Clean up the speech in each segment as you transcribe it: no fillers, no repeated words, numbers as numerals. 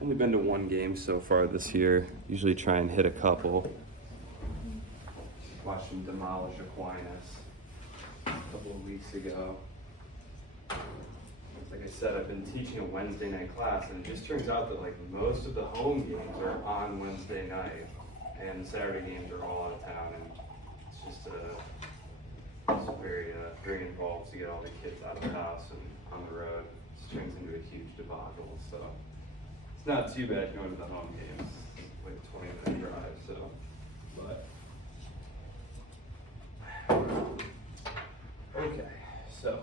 Only been to one game so far this year. Usually try and hit a couple. Watched them demolish Aquinas a couple of weeks ago. Like I said, I've been teaching a Wednesday night class, and it just turns out that like most of the home games are on Wednesday night, and the Saturday games are all out of town, and it's just very involved to get all the kids out of the house and on the road. It turns into a huge debacle, so it's not too bad going to the home games. It's like a 20-minute drive, so. But okay, so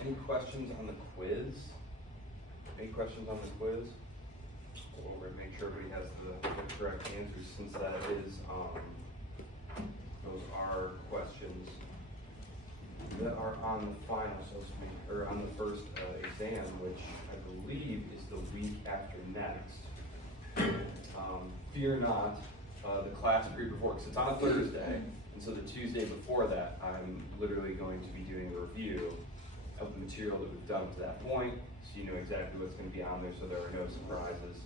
any questions on the quiz? Any questions on the quiz? We'll make sure everybody has the correct answers, since that is those are questions that are on the final, so to speak, or on the first exam, which I believe is the week after next. Fear not, the class period before, because it's on a Thursday, and so the Tuesday before that, I'm literally going to be doing a review of the material that we've done to that point, so you know exactly what's going to be on there, so there are no surprises.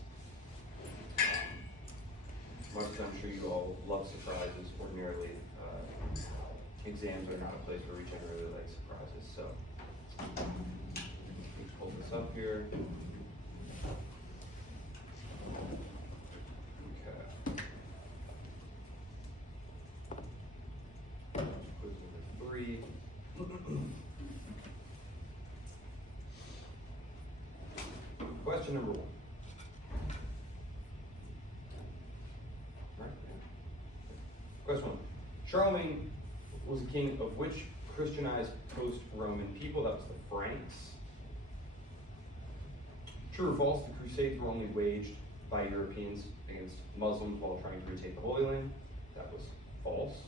Much as I'm sure you all love surprises, ordinarily exams are not a place where we generally like surprises. So let's pull this up here. Okay. Quiz number 3. Question number 1. Question 1. Charlemagne was a king of which Christianized post-Roman people? That was the Franks. True or false, the Crusades were only waged by Europeans against Muslims while trying to retake the Holy Land? That was false.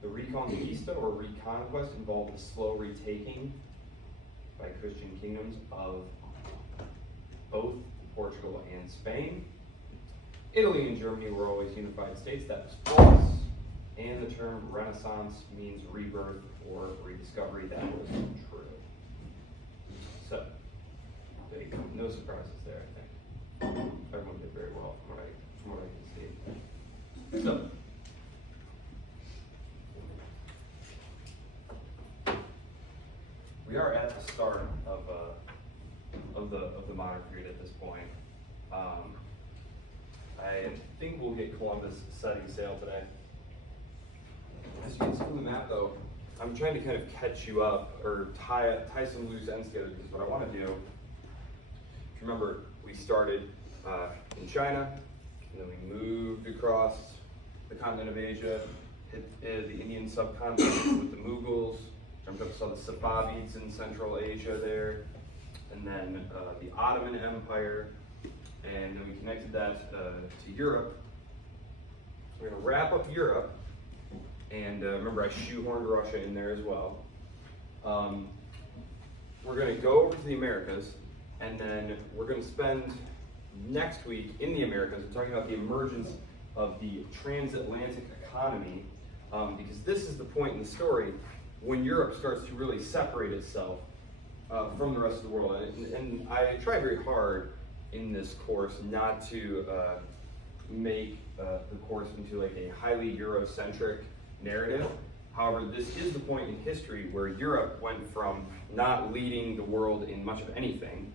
The Reconquista or Reconquest involved the slow retaking by Christian kingdoms of both Portugal and Spain. Italy and Germany were always unified states. That was false. And the term Renaissance means rebirth or rediscovery. That was true. So, there you go. No surprises there, I think. Everyone did very well from what I can see. So, we are at the start of the modern period at this point. I think we'll get Columbus setting sail today. As you can see from the map, though, I'm trying to kind of catch you up or tie some loose ends together, because what I want to do, if you remember, we started in China, and then we moved across the continent of Asia, hit the Indian subcontinent with the Mughals, jumped up, saw the Safavids in Central Asia there, and then the Ottoman Empire, and then we connected that to Europe. We're going to wrap up Europe, and remember I shoehorned Russia in there as well. We're going to go over to the Americas, and then we're going to spend next week in the Americas talking about the emergence of the transatlantic economy, because this is the point in the story when Europe starts to really separate itself from the rest of the world. And I try very hard in this course not to make the course into like a highly Eurocentric narrative. However, this is the point in history where Europe went from not leading the world in much of anything,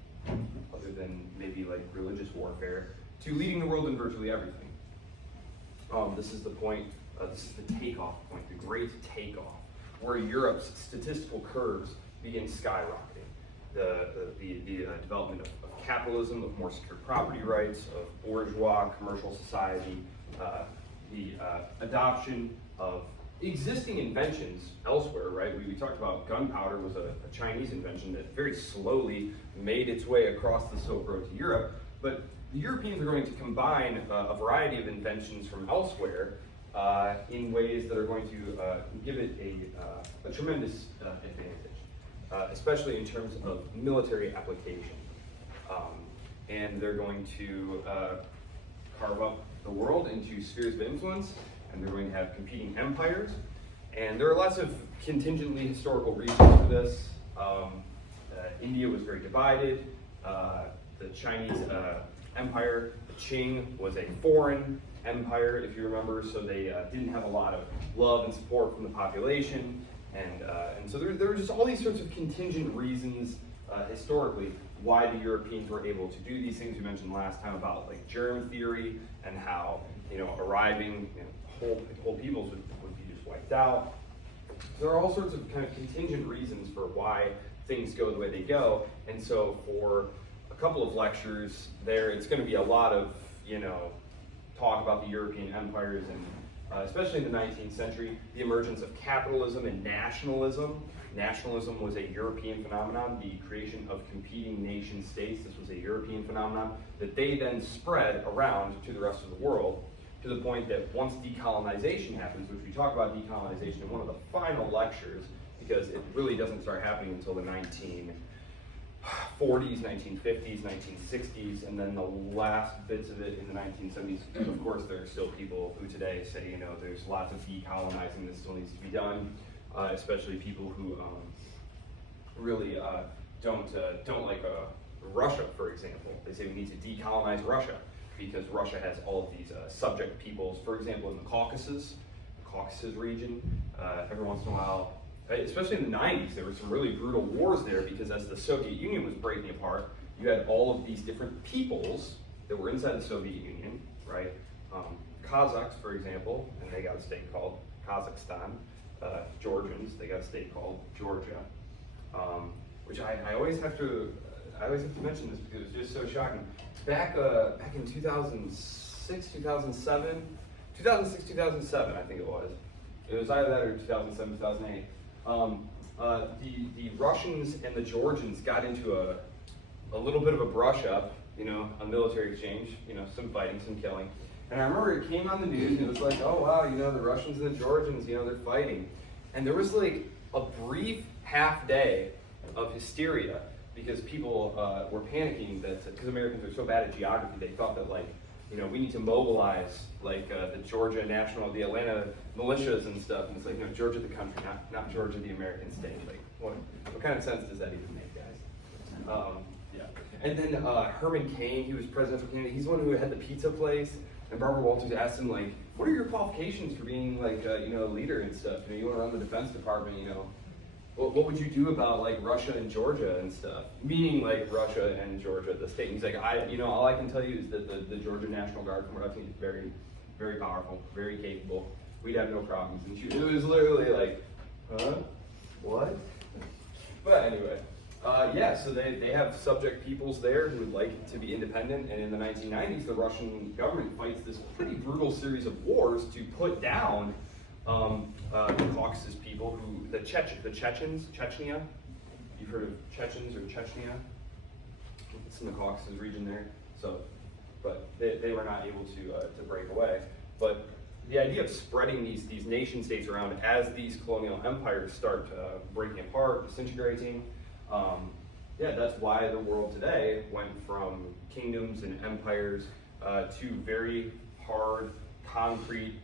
other than maybe like religious warfare, to leading the world in virtually everything. This is the point, this is the takeoff point, the great takeoff, where Europe's statistical curves begin skyrocketing. The development of capitalism, of more secure property rights, of bourgeois commercial society, the adoption of existing inventions elsewhere, right? We talked about gunpowder was a Chinese invention that very slowly made its way across the Silk Road to Europe, but the Europeans are going to combine a variety of inventions from elsewhere in ways that are going to give it a tremendous advantage, especially in terms of military application. And they're going to carve up the world into spheres of influence, and they're going to have competing empires. And there are lots of contingently historical reasons for this. India was very divided. The Chinese empire, the Qing, was a foreign empire, if you remember, so they didn't have a lot of love and support from the population. And so there were just all these sorts of contingent reasons historically why the Europeans were able to do these things. You mentioned last time about like germ theory and how arriving whole peoples would be just wiped out. So there are all sorts of kind of contingent reasons for why things go the way they go. And so for a couple of lectures there, it's going to be a lot of talk about the European empires and especially in the 19th century, the emergence of capitalism and nationalism. Nationalism was a European phenomenon, the creation of competing nation states. This was a European phenomenon that they then spread around to the rest of the world, to the point that once decolonization happens, which we talk about decolonization in one of the final lectures, because it really doesn't start happening until the 1940s, 1950s, 1960s, and then the last bits of it in the 1970s. Of course, there are still people who today say, there's lots of decolonizing that still needs to be done, especially people who really don't like Russia, for example. They say we need to decolonize Russia because Russia has all of these subject peoples. For example, in the Caucasus region, every once in a while, especially in the 90s, there were some really brutal wars there because as the Soviet Union was breaking apart, you had all of these different peoples that were inside the Soviet Union, right? Kazakhs, for example, and they got a state called Kazakhstan. Georgians, they got a state called Georgia, which I always have to mention this because it's just so shocking. Back in 2006, 2007, I think it was. It was either that or 2007, 2008. The Russians and the Georgians got into a little bit of a brush up, a military exchange, some fighting, some killing. And I remember it came on the news and it was like, oh wow, the Russians and the Georgians, they're fighting. And there was like a brief half day of hysteria because people were panicking that, because Americans are so bad at geography, they thought that we need to mobilize the Georgia the Atlanta militias and stuff. And it's like, no, Georgia the country, not Georgia the American state. Like, what kind of sense does that even make, guys? Yeah. And then Herman Cain, he was president of Canada. He's the one who had the pizza place. And Barbara Walters asked him, what are your qualifications for being a leader and stuff? You want to run the Defense Department, what would you do about Russia and Georgia and stuff? Meaning Russia and Georgia, the state. And he's like, all I can tell you is that the Georgia National Guard from what I've seen is very, very powerful, very capable. We'd have no problems. And it was literally like, huh? What? But anyway, so they have subject peoples there who would like to be independent, and in the 1990s, the Russian government fights this pretty brutal series of wars to put down the Caucasus people, the Chechens, Chechnya. You've heard of Chechens or Chechnya? It's in the Caucasus region there. So, but they were not able to break away. But the idea of spreading these nation states around as these colonial empires start breaking apart, disintegrating. That's why the world today went from kingdoms and empires to very hard, concrete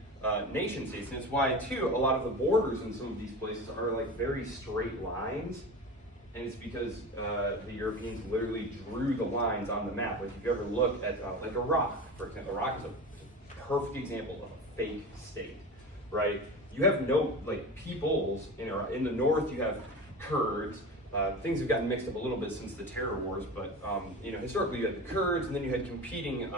nation states. And it's why, too, a lot of the borders in some of these places are very straight lines. And it's because the Europeans literally drew the lines on the map. If you ever look at Iraq, for example, Iraq is a perfect example of a fake state, right? You have no peoples in Iraq. In the north, you have Kurds. Things have gotten mixed up a little bit since the terror wars, but historically you had the Kurds, and then you had competing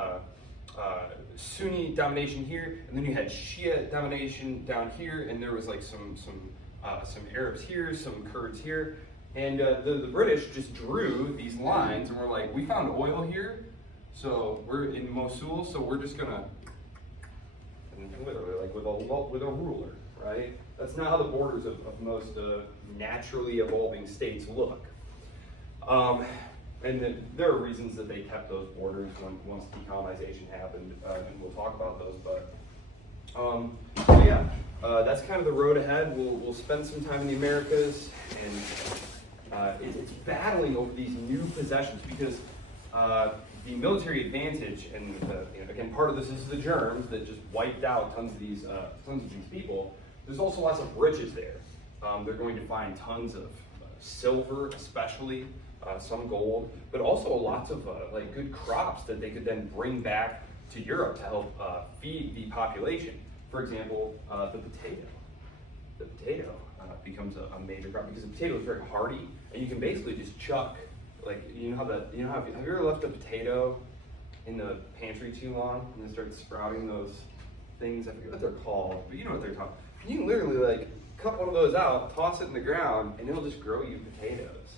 Sunni domination here, and then you had Shia domination down here, and there was some Arabs here, some Kurds here, and the British just drew these lines, and were like, we found oil here, so we're in Mosul, so we're just gonna, and literally with a ruler, right? That's not how the borders of most naturally evolving states look. And then there are reasons that they kept those borders once decolonization happened, and we'll talk about those. But that's kind of the road ahead. We'll spend some time in the Americas, and it's battling over these new possessions because the military advantage, and again, part of this is the germs that just wiped out tons of these people. There's also lots of riches there. They're going to find tons of silver especially, some gold, but also lots of like good crops that they could then bring back to Europe to help feed the population. For example, the potato. The potato becomes a major crop because the potato is very hardy, and you can basically just chuck, like, have you ever left a potato in the pantry too long and then start sprouting those things? I forget what they're called, but you know what they're talking. You can literally like cut one of those out, toss it in the ground, and it'll just grow you potatoes.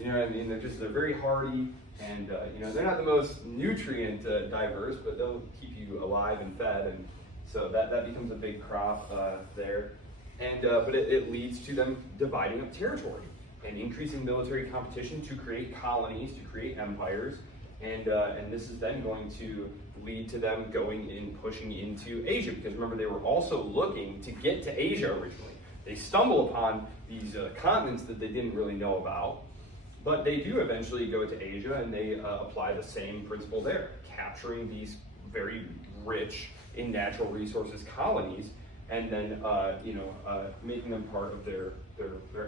You know what I mean? They're very hardy, and they're not the most nutrient diverse, but they'll keep you alive and fed, and so that becomes a big crop there. And but it leads to them dividing up territory and increasing military competition to create colonies, to create empires, and this is then going to lead to them pushing into Asia, because remember, they were also looking to get to Asia originally. They stumble upon these continents that they didn't really know about, but they do eventually go to Asia, and they apply the same principle there, capturing these very rich in natural resources colonies, and then making them part of their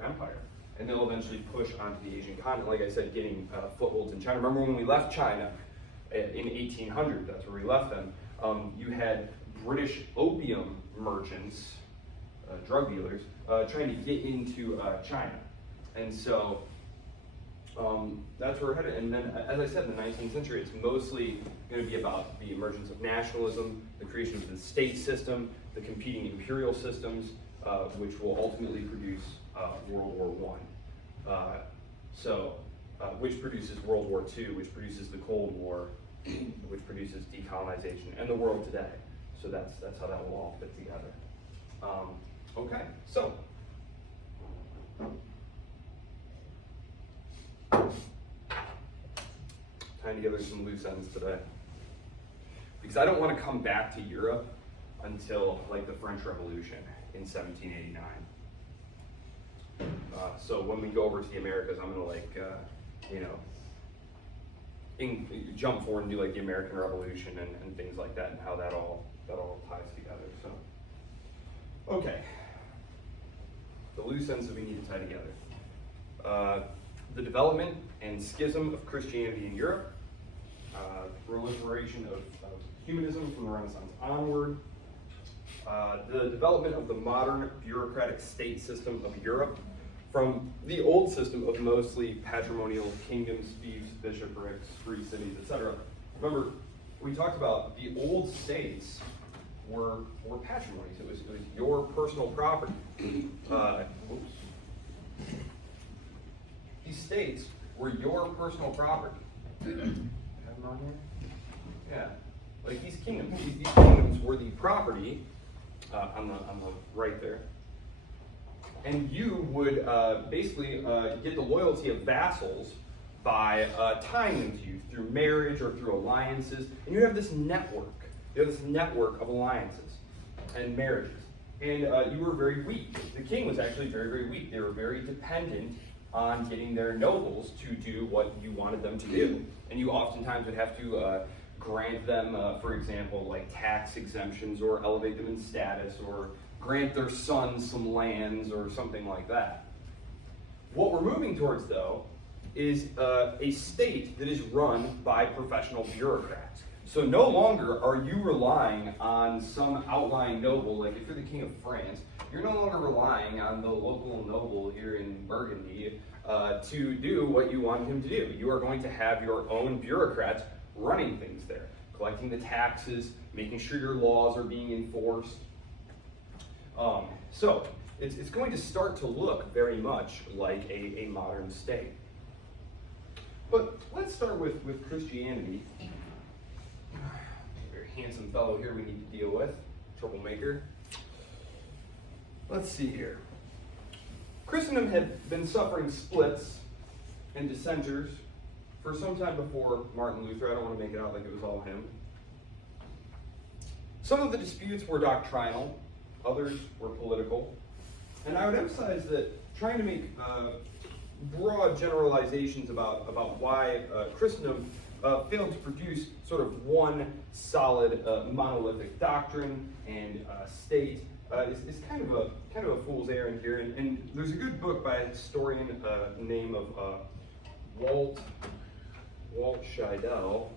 empire. And they'll eventually push onto the Asian continent, like I said, getting footholds in China. Remember when we left China in 1800, that's where we left them, you had British opium merchants, drug dealers, trying to get into China. And so that's where we're headed. And then, as I said, in the 19th century, it's mostly going to be about the emergence of nationalism, the creation of the state system, the competing imperial systems, which will ultimately produce World War I. Which produces World War II, which produces the Cold War, which produces decolonization, and the world today. So that's how that will all fit together. Okay, so tying together some loose ends today, because I don't want to come back to Europe until like the French Revolution in 1789. So when we go over to the Americas, I'm gonna jump forward and do like the American Revolution and things like that, and how that all ties together. So, okay, the loose ends that we need to tie together: the development and schism of Christianity in Europe, proliferation of humanism from the Renaissance onward, the development of the modern bureaucratic state system of Europe, from the old system of mostly patrimonial kingdoms, fiefs, bishoprics, free cities, etc. Remember, we talked about the old states were patrimonies. It was your personal property. These states were your personal property. Have them on here? Yeah, like these kingdoms. These kingdoms were the property on the right there. And you would basically get the loyalty of vassals by tying them to you through marriage or through alliances. And you have this network. You have this network of alliances and marriages. And you were very weak. The king was actually very, very weak. They were very dependent on getting their nobles to do what you wanted them to do. And you oftentimes would have to grant them, for example, like tax exemptions, or elevate them in status, or grant their sons some lands or something like that. What we're moving towards, though, is a state that is run by professional bureaucrats. So no longer are you relying on some outlying noble, like if you're the king of France, you're no longer relying on the local noble here in Burgundy to do what you want him to do. You are going to have your own bureaucrats running things there, collecting the taxes, making sure your laws are being enforced. So it's going to start to look very much like a modern state. But let's start with Christianity. Very handsome fellow here we need to deal with, troublemaker. Let's see here. Christendom had been suffering splits and dissenters for some time before Martin Luther. I don't want to make it out like it was all him. Some of the disputes were doctrinal, others were political. And I would emphasize that trying to make broad generalizations about why Christendom failed to produce sort of one solid monolithic doctrine and state is kind of a fool's errand here. And there's a good book by a historian name of Walt Scheidel.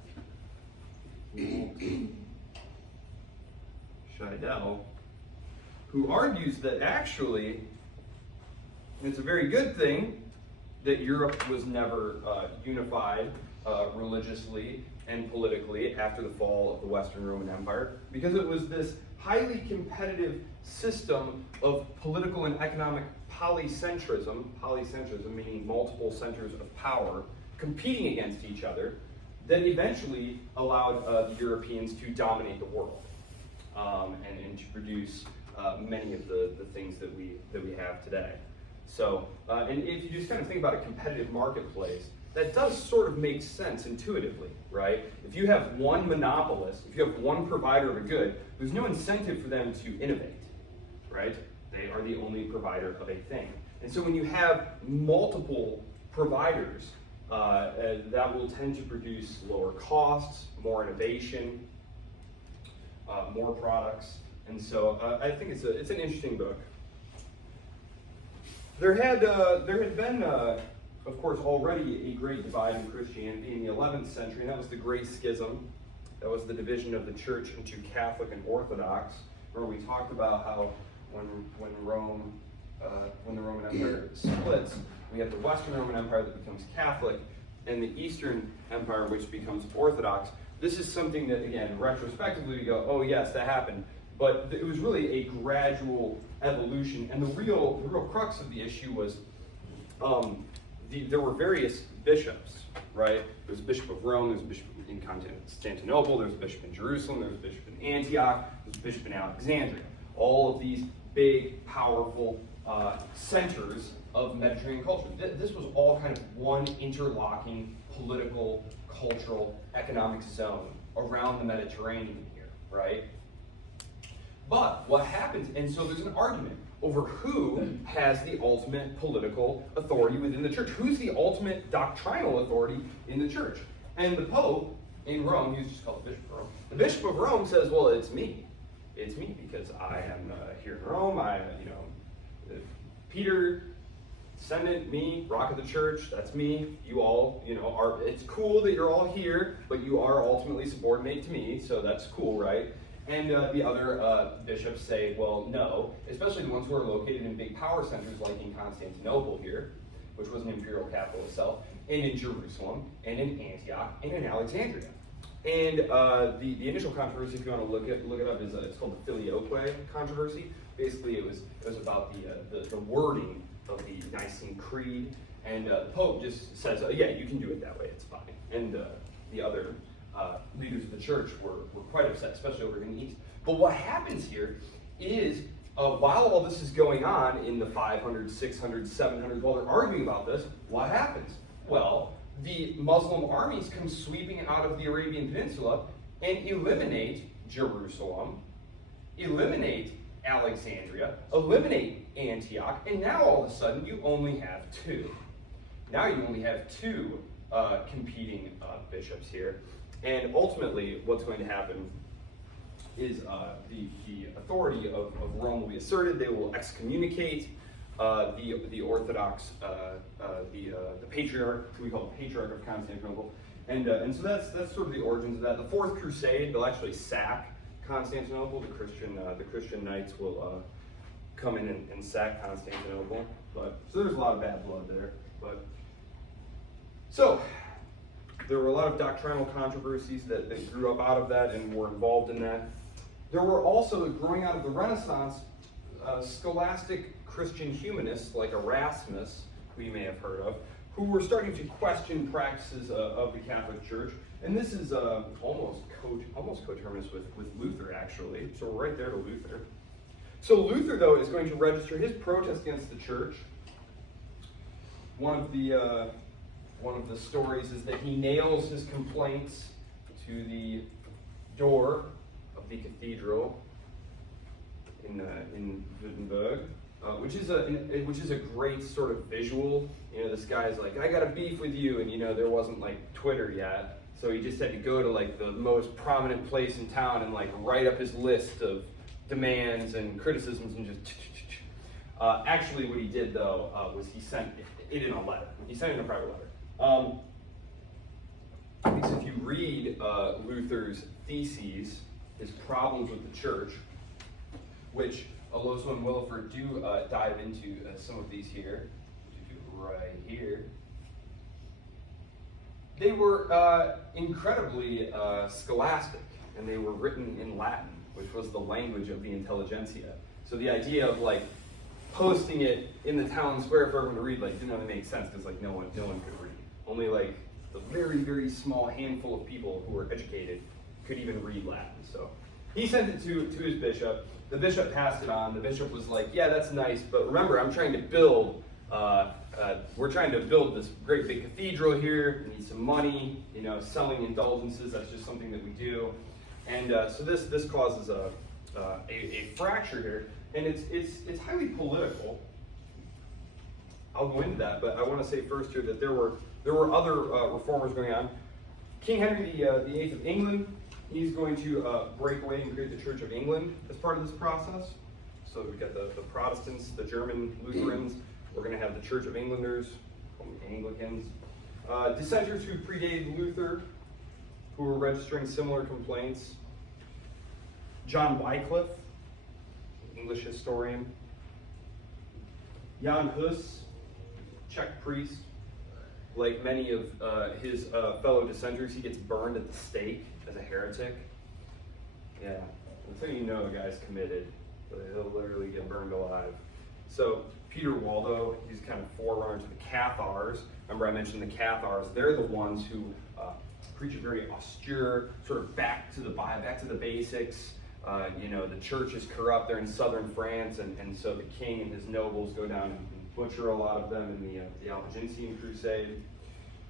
Who argues that actually, and it's a very good thing that Europe was never unified religiously and politically after the fall of the Western Roman Empire, because it was this highly competitive system of political and economic polycentrism meaning multiple centers of power, competing against each other, that eventually allowed the Europeans to dominate the world and to produce many of the things that we have today. So, and if you just kind of think about a competitive marketplace, that does sort of make sense intuitively, right? If you have one monopolist, if you have one provider of a good, there's no incentive for them to innovate, right? They are the only provider of a thing. And so when you have multiple providers, that will tend to produce lower costs, more innovation, more products. And so I think it's an interesting book. There had been, of course, already a great divide in Christianity in the 11th century, and that was the Great Schism. That was the division of the church into Catholic and Orthodox, where we talked about how when the Roman Empire splits, we have the Western Roman Empire that becomes Catholic, and the Eastern Empire, which becomes Orthodox. This is something that, again, retrospectively we go, oh yes, that happened. But it was really a gradual evolution, and the real crux of the issue was there were various bishops, right? There was a bishop of Rome, there was a bishop in Constantinople, there was a bishop in Jerusalem, there was a bishop in Antioch, there was a bishop in Alexandria. All of these big, powerful centers of Mediterranean culture. This was all kind of one interlocking political, cultural, economic zone around the Mediterranean here, right? But what happens, and so there's an argument over who has the ultimate political authority within the church. Who's the ultimate doctrinal authority in the church? And the Pope in Rome, he was just called the Bishop of Rome. The Bishop of Rome says, well, it's me. It's me because I am here in Rome. Peter, Descendant, me, rock of the church, that's me. You all, are, it's cool that you're all here, but you are ultimately subordinate to me, so that's cool, right? And the other bishops say, well, no, especially the ones who are located in big power centers like in Constantinople here, which was an imperial capital itself, and in Jerusalem, and in Antioch, and in Alexandria. And the initial controversy, if you want to look it up, is it's called the Filioque controversy. Basically, it was about the wording of the Nicene Creed, and the Pope just says, yeah, you can do it that way, it's fine. And the other leaders of the church were quite upset, especially over in the East. But what happens here is, while all this is going on in the 500s, 600s, 700s, while they're arguing about this, what happens? Well, the Muslim armies come sweeping out of the Arabian Peninsula and eliminate Jerusalem, eliminate Alexandria, eliminate Antioch, and now all of a sudden you only have two. Now you only have two competing bishops here. And ultimately, what's going to happen is the authority of Rome will be asserted. They will excommunicate the Orthodox, the Patriarch, who we call the Patriarch of Constantinople. And so that's sort of the origins of that. The Fourth Crusade, they'll actually sack Constantinople. The Christian knights will come in and sack Constantinople. So there's a lot of bad blood there. So there were a lot of doctrinal controversies that grew up out of that and were involved in that. There were also, growing out of the Renaissance, scholastic Christian humanists like Erasmus, who you may have heard of, who were starting to question practices of the Catholic Church. And this is almost coterminous with Luther, actually. So we're right there to Luther. So Luther, though, is going to register his protest against the church. One of the stories is that he nails his complaints to the door of the cathedral in Wittenberg, which is a great sort of visual. This guy's like, I got a beef with you, and there wasn't like Twitter yet, so he just had to go to like the most prominent place in town and like write up his list of demands and criticisms and just. Actually, what he did though was he sent it in a letter. He sent it in a private letter. Because if you read Luther's theses, his problems with the church, which Aloso and Williford do dive into some of these here, right here. They were incredibly scholastic, and they were written in Latin, which was the language of the intelligentsia. So the idea of like posting it in the town square for everyone to read, like, didn't really make sense because like no one could read. Only like the very, very small handful of people who were educated could even read Latin. So he sent it to his bishop. The bishop passed it on. The bishop was like, yeah, that's nice, but remember, I'm trying to build. We're trying to build this great big cathedral here. We need some money. You know, selling indulgences. That's just something that we do. And so this causes a fracture here, and it's highly political. I'll go into that, but I want to say first here that there were other reformers going on. King Henry VIII of England, he's going to break away and create the Church of England as part of this process. So we've got the Protestants, the German Lutherans. We're going to have the Church of Englanders, Anglicans. Dissenters who predated Luther, who were registering similar complaints. John Wycliffe, English historian. Jan Hus, Czech priest. Like many of his fellow dissenters, he gets burned at the stake as a heretic. Yeah, that's how you know a guy's committed. He'll literally get burned alive. So Peter Waldo, he's kind of forerunner to the Cathars. Remember I mentioned the Cathars. They're the ones who preach a very austere, sort of back to the Bible, back to the basics. The church is corrupt. They're in southern France, and so the king and his nobles go down and butcher a lot of them in the Albigensian Crusade.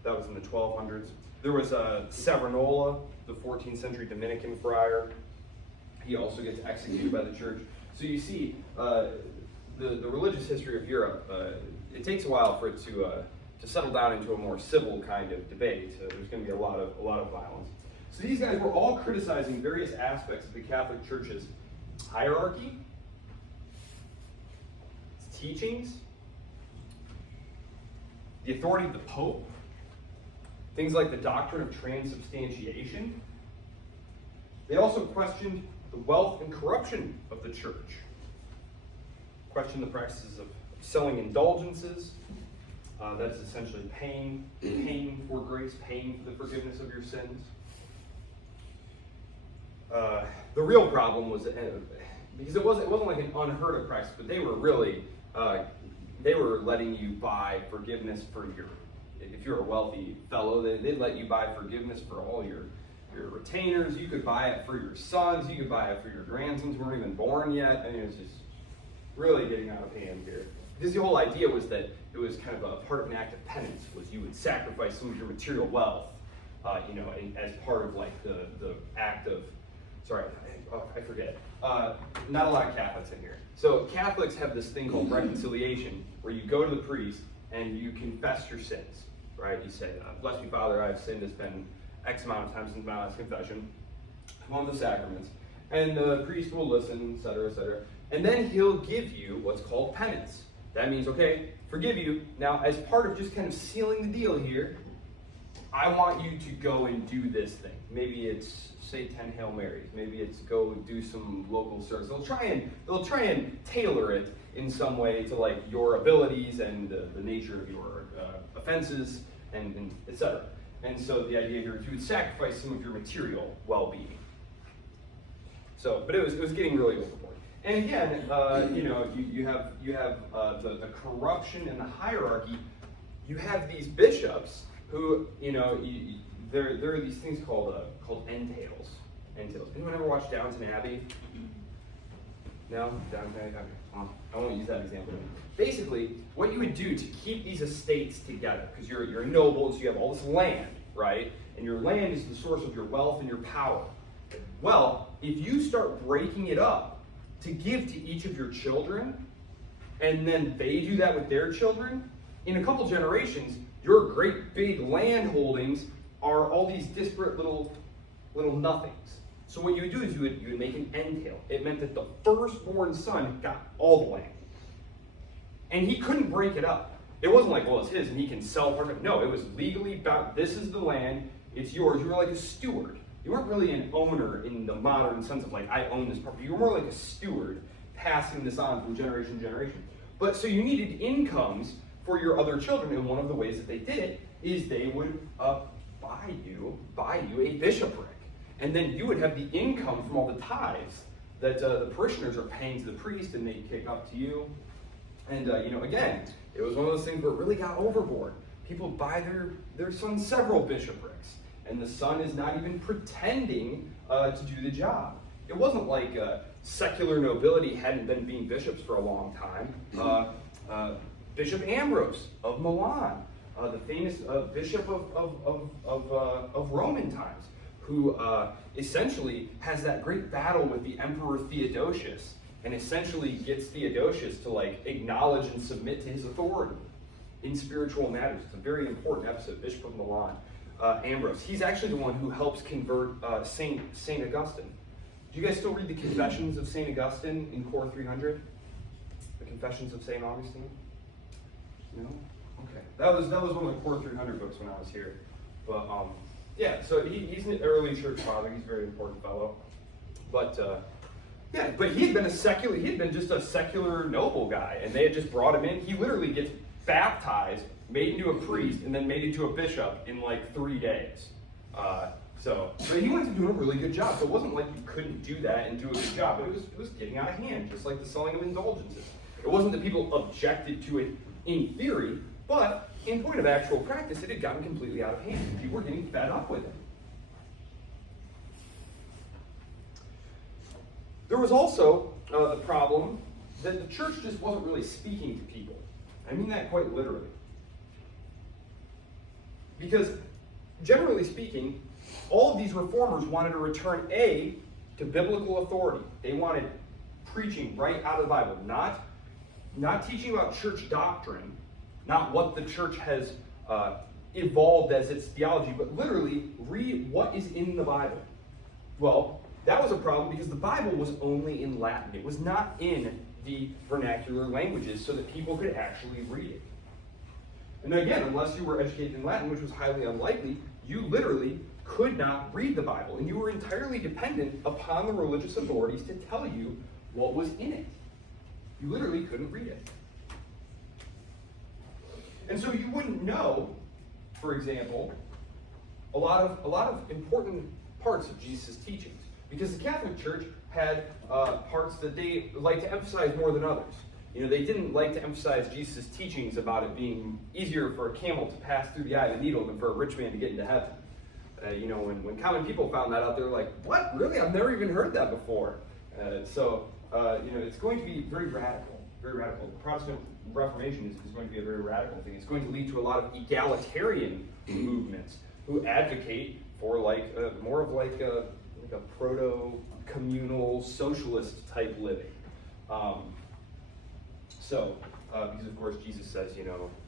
That was in the 1200s. There was Savonarola, the 14th century Dominican friar. He also gets executed by the church. So you see, the religious history of Europe, it takes a while for it to settle down into a more civil kind of debate. There's going to be a lot of violence. So these guys were all criticizing various aspects of the Catholic Church's hierarchy, its teachings, the authority of the Pope, things like the doctrine of transubstantiation. They also questioned the wealth and corruption of the church, questioned the practices of selling indulgences. That's essentially paying for grace, paying for the forgiveness of your sins. The real problem was, because it wasn't like an unheard of practice, but they were really, they were letting you buy forgiveness for if you're a wealthy fellow, they'd let you buy forgiveness for all your retainers. You could buy it for your sons. You could buy it for your grandsons who weren't even born yet. I mean, it was just really getting out of hand here. Because the whole idea was that it was kind of a part of an act of penance, was you would sacrifice some of your material wealth, as part of like the act of, I forget. Not a lot of Catholics in here. So Catholics have this thing called reconciliation, where you go to the priest and you confess your sins, right? You say, bless me, Father, I've sinned. It's been X amount of times since my last confession. Come on the sacraments. And the priest will listen, et cetera, et cetera. And then he'll give you what's called penance. That means, okay, forgive you. Now, as part of just kind of sealing the deal here, I want you to go and do this thing. Maybe it's say 10 Hail Marys. Maybe it's go do some local service. They'll try and tailor it in some way to like your abilities and the nature of your offenses and etc. And so the idea here is you would sacrifice some of your material well-being. So, but it was getting really overboard. And again, you have the corruption and the hierarchy. You have these bishops who, there are these things called entails. Anyone ever watch Downton Abbey? No? Downton Abbey? I won't use that example. Basically, what you would do to keep these estates together, because you're a noble, so you have all this land, right? And your land is the source of your wealth and your power. Well, if you start breaking it up to give to each of your children, and then they do that with their children, in a couple generations, your great big land holdings are all these disparate little nothings. So what you would do is you would make an entail. It meant that the firstborn son got all the land. And he couldn't break it up. It wasn't like, well, it's his and he can sell part of it. No, it was legally bound. This is the land. It's yours. You were like a steward. You weren't really an owner in the modern sense of like, I own this property. You were more like a steward, passing this on from generation to generation. But so you needed incomes for your other children, and one of the ways that they did it is they would buy you a bishopric. And then you would have the income from all the tithes that the parishioners are paying to the priest, and they kick up to you. And again, it was one of those things where it really got overboard. People buy their son several bishoprics, and the son is not even pretending to do the job. It wasn't like secular nobility hadn't been being bishops for a long time. Bishop Ambrose of Milan, the famous bishop of Roman times, who essentially has that great battle with the Emperor Theodosius, and essentially gets Theodosius to like acknowledge and submit to his authority in spiritual matters. It's a very important episode. Bishop of Milan, Ambrose. He's actually the one who helps convert Saint Augustine. Do you guys still read the Confessions of Saint Augustine in Core 300? The Confessions of Saint Augustine? No? Okay. That was one of the Core 300 books when I was here. But yeah, so he's an early church father. He's a very important fellow. But but he had been just a secular noble guy, and they had just brought him in. He literally gets baptized, made into a priest, and then made into a bishop in like 3 days. So he went to doing a really good job. So it wasn't like you couldn't do that and do a good job. It was getting out of hand, just like the selling of indulgences. It wasn't that people objected to it in theory, but in point of actual practice, it had gotten completely out of hand. People were getting fed up with it. There was also the problem that the church just wasn't really speaking to people. I mean that quite literally. Because, generally speaking, all of these reformers wanted to return to biblical authority. They wanted preaching right out of the Bible, not teaching about church doctrine, not what the church has evolved as its theology, but literally read what is in the Bible. Well, that was a problem because the Bible was only in Latin. It was not in the vernacular languages so that people could actually read it. And again, unless you were educated in Latin, which was highly unlikely, you literally could not read the Bible, and you were entirely dependent upon the religious authorities to tell you what was in it. You literally couldn't read it. And so you wouldn't know, for example, a lot of important parts of Jesus' teachings, because the Catholic Church had parts that they liked to emphasize more than others. They didn't like to emphasize Jesus' teachings about it being easier for a camel to pass through the eye of a needle than for a rich man to get into heaven. When common people found that out, they were like, what? Really? I've never even heard that before. It's going to be very radical, very radical. The Protestant Reformation is going to be a very radical thing. It's going to lead to a lot of egalitarian movements who advocate for more of a proto-communal socialist type living. Because of course Jesus says,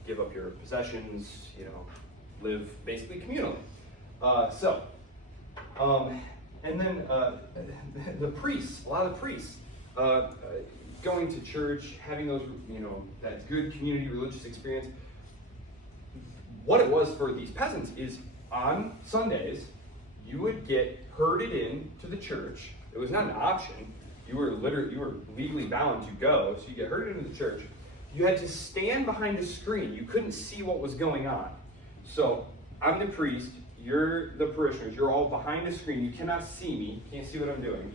give up your possessions, live basically communally. And then the priests, a lot of the priests, going to church, having those, that good community religious experience. What it was for these peasants is on Sundays, you would get herded into the church. It was not an option. You were legally bound to go, so you get herded into the church. You had to stand behind a screen. You couldn't see what was going on. So I'm the priest, you're the parishioners, you're all behind a screen. You cannot see me, can't see what I'm doing.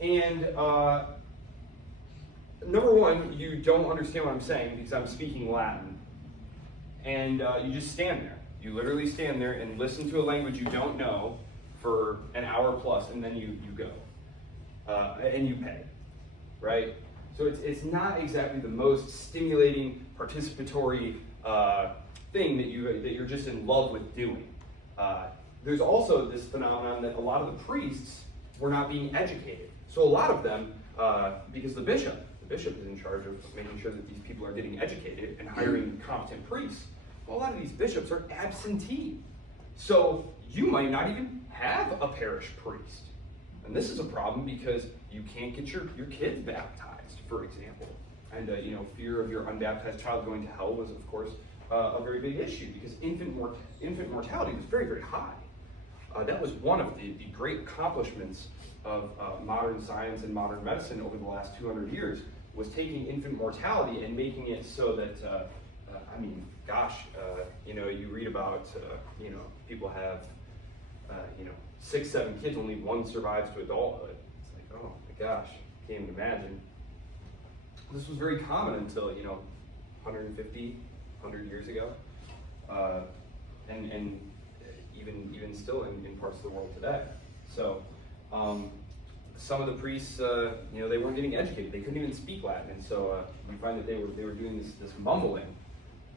And number one, you don't understand what I'm saying because I'm speaking Latin. And you just stand there. You literally stand there and listen to a language you don't know for an hour plus, and then you go. And you pay, right? So it's not exactly the most stimulating, participatory thing that you're just in love with doing. There's also this phenomenon that a lot of the priests were not being educated. So a lot of them, because the bishop is in charge of making sure that these people are getting educated and hiring competent priests. Well, a lot of these bishops are absentee. So you might not even have a parish priest. And this is a problem because you can't get your kids baptized, for example. And fear of your unbaptized child going to hell was, of course, a very big issue because infant mortality was very, very high. That was one of the great accomplishments of modern science and modern medicine over the last 200 years, was taking infant mortality and making it so that, you read about, people have, 6, 7 kids, only one survives to adulthood. It's like, oh my gosh, can't even imagine. This was very common until, 150, 100 years ago. And even still in parts of the world today. So some of the priests, they weren't getting educated. They couldn't even speak Latin, and so we find that they were doing this mumbling.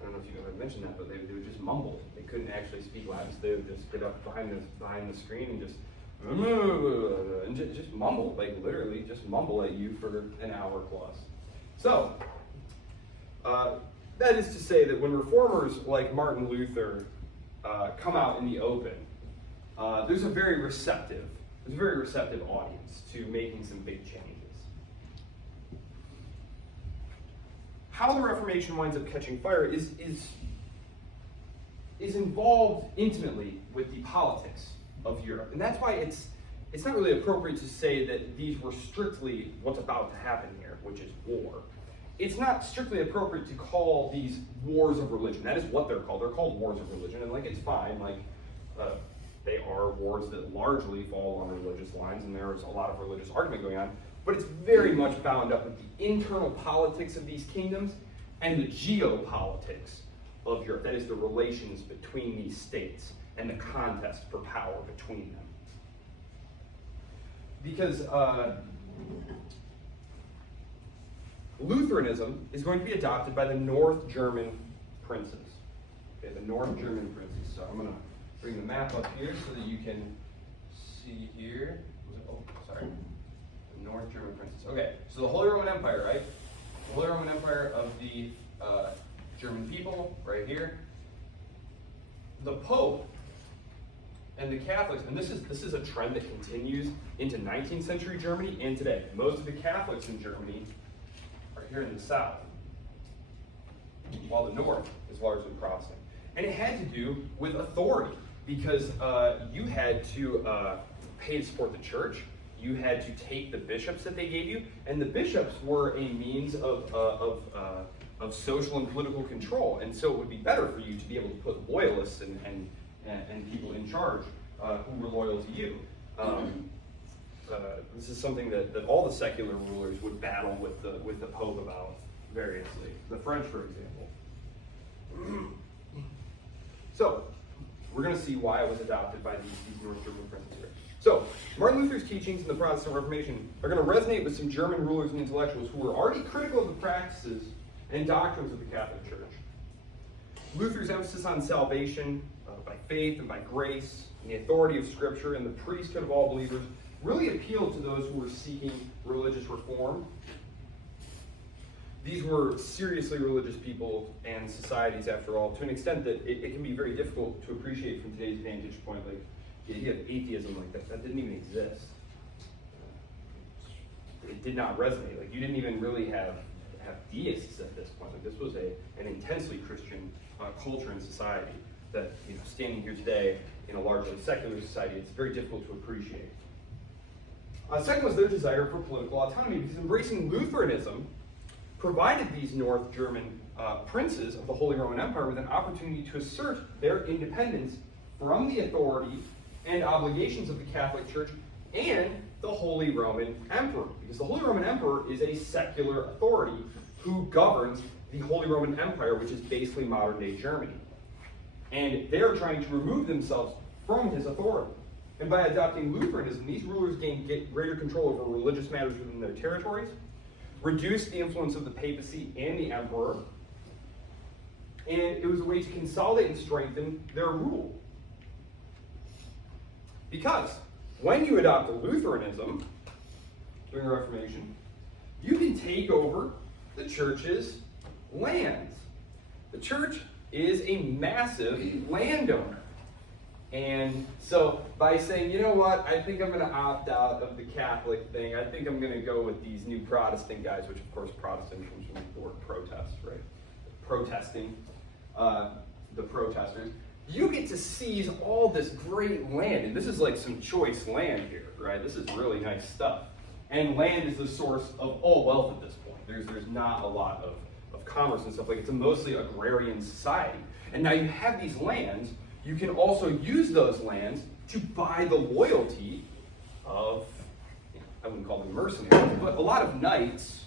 I don't know if you've ever mentioned that, but they would just mumble. They couldn't actually speak Latin, so they would just get up behind the screen and just mumble, like literally just mumble at you for an hour plus. So that is to say that when reformers like Martin Luther come out in the open, there's a very receptive audience to making some big changes. How the Reformation winds up catching fire is involved intimately with the politics of Europe, and that's why it's not really appropriate to say that these were strictly what's about to happen here, which is war. It's not strictly appropriate to call these wars of religion. That is what they're called. They're called wars of religion, and it's fine. They are wars that largely fall on religious lines, and there is a lot of religious argument going on. But it's very much bound up with the internal politics of these kingdoms and the geopolitics of Europe. That is the relations between these states and the contest for power between them. Because Lutheranism is going to be adopted by the North German princes. Okay, the North German princes. So I'm going to bring the map up here so that you can see here. The North German princes. Okay, so the Holy Roman Empire, right? The Holy Roman Empire of the German people, right here. The Pope and the Catholics, and this is a trend that continues into 19th century Germany and today. Most of the Catholics in Germany are here in the south, while the north is largely Protestant. And it had to do with authority, because you had to pay to support the church. You had to take the bishops that they gave you, and the bishops were a means of social and political control. And so it would be better for you to be able to put loyalists and people in charge who were loyal to you. This is something that all the secular rulers would battle with the Pope about variously. The French, for example. So we're going to see why it was adopted by these North German princes here. So Martin Luther's teachings in the Protestant Reformation are going to resonate with some German rulers and intellectuals who were already critical of the practices and doctrines of the Catholic Church. Luther's emphasis on salvation by faith and by grace, and the authority of Scripture and the priesthood of all believers really appealed to those who were seeking religious reform. These were seriously religious people and societies, after all, to an extent that it can be very difficult to appreciate from today's vantage point. Like the idea of atheism, that didn't even exist. It did not resonate. Like you didn't even really have deists at this point. Like this was an intensely Christian culture and society that, standing here today in a largely secular society, it's very difficult to appreciate. Second was their desire for political autonomy, because embracing Lutheranism provided these North German princes of the Holy Roman Empire with an opportunity to assert their independence from the authority and obligations of the Catholic Church and the Holy Roman Emperor, because the Holy Roman Emperor is a secular authority who governs the Holy Roman Empire, which is basically modern-day Germany. And they're trying to remove themselves from his authority. And by adopting Lutheranism, these rulers gained greater control over religious matters within their territories, reduced the influence of the papacy and the emperor, and it was a way to consolidate and strengthen their rule. Because when you adopt Lutheranism during the Reformation, you can take over the church's lands. The church is a massive landowner. And so by saying, you know what, I think I'm going to opt out of the Catholic thing, I think I'm going to go with these new Protestant guys, which of course Protestant comes from the word protest, right? Protesting, the protesters. You get to seize all this great land, and this is like some choice land here, right? This is really nice stuff. And land is the source of all wealth at this point. There's not a lot of commerce and stuff. Like, it's a mostly agrarian society. And now you have these lands. You can also use those lands to buy the loyalty of, I wouldn't call them mercenaries, but a lot of knights.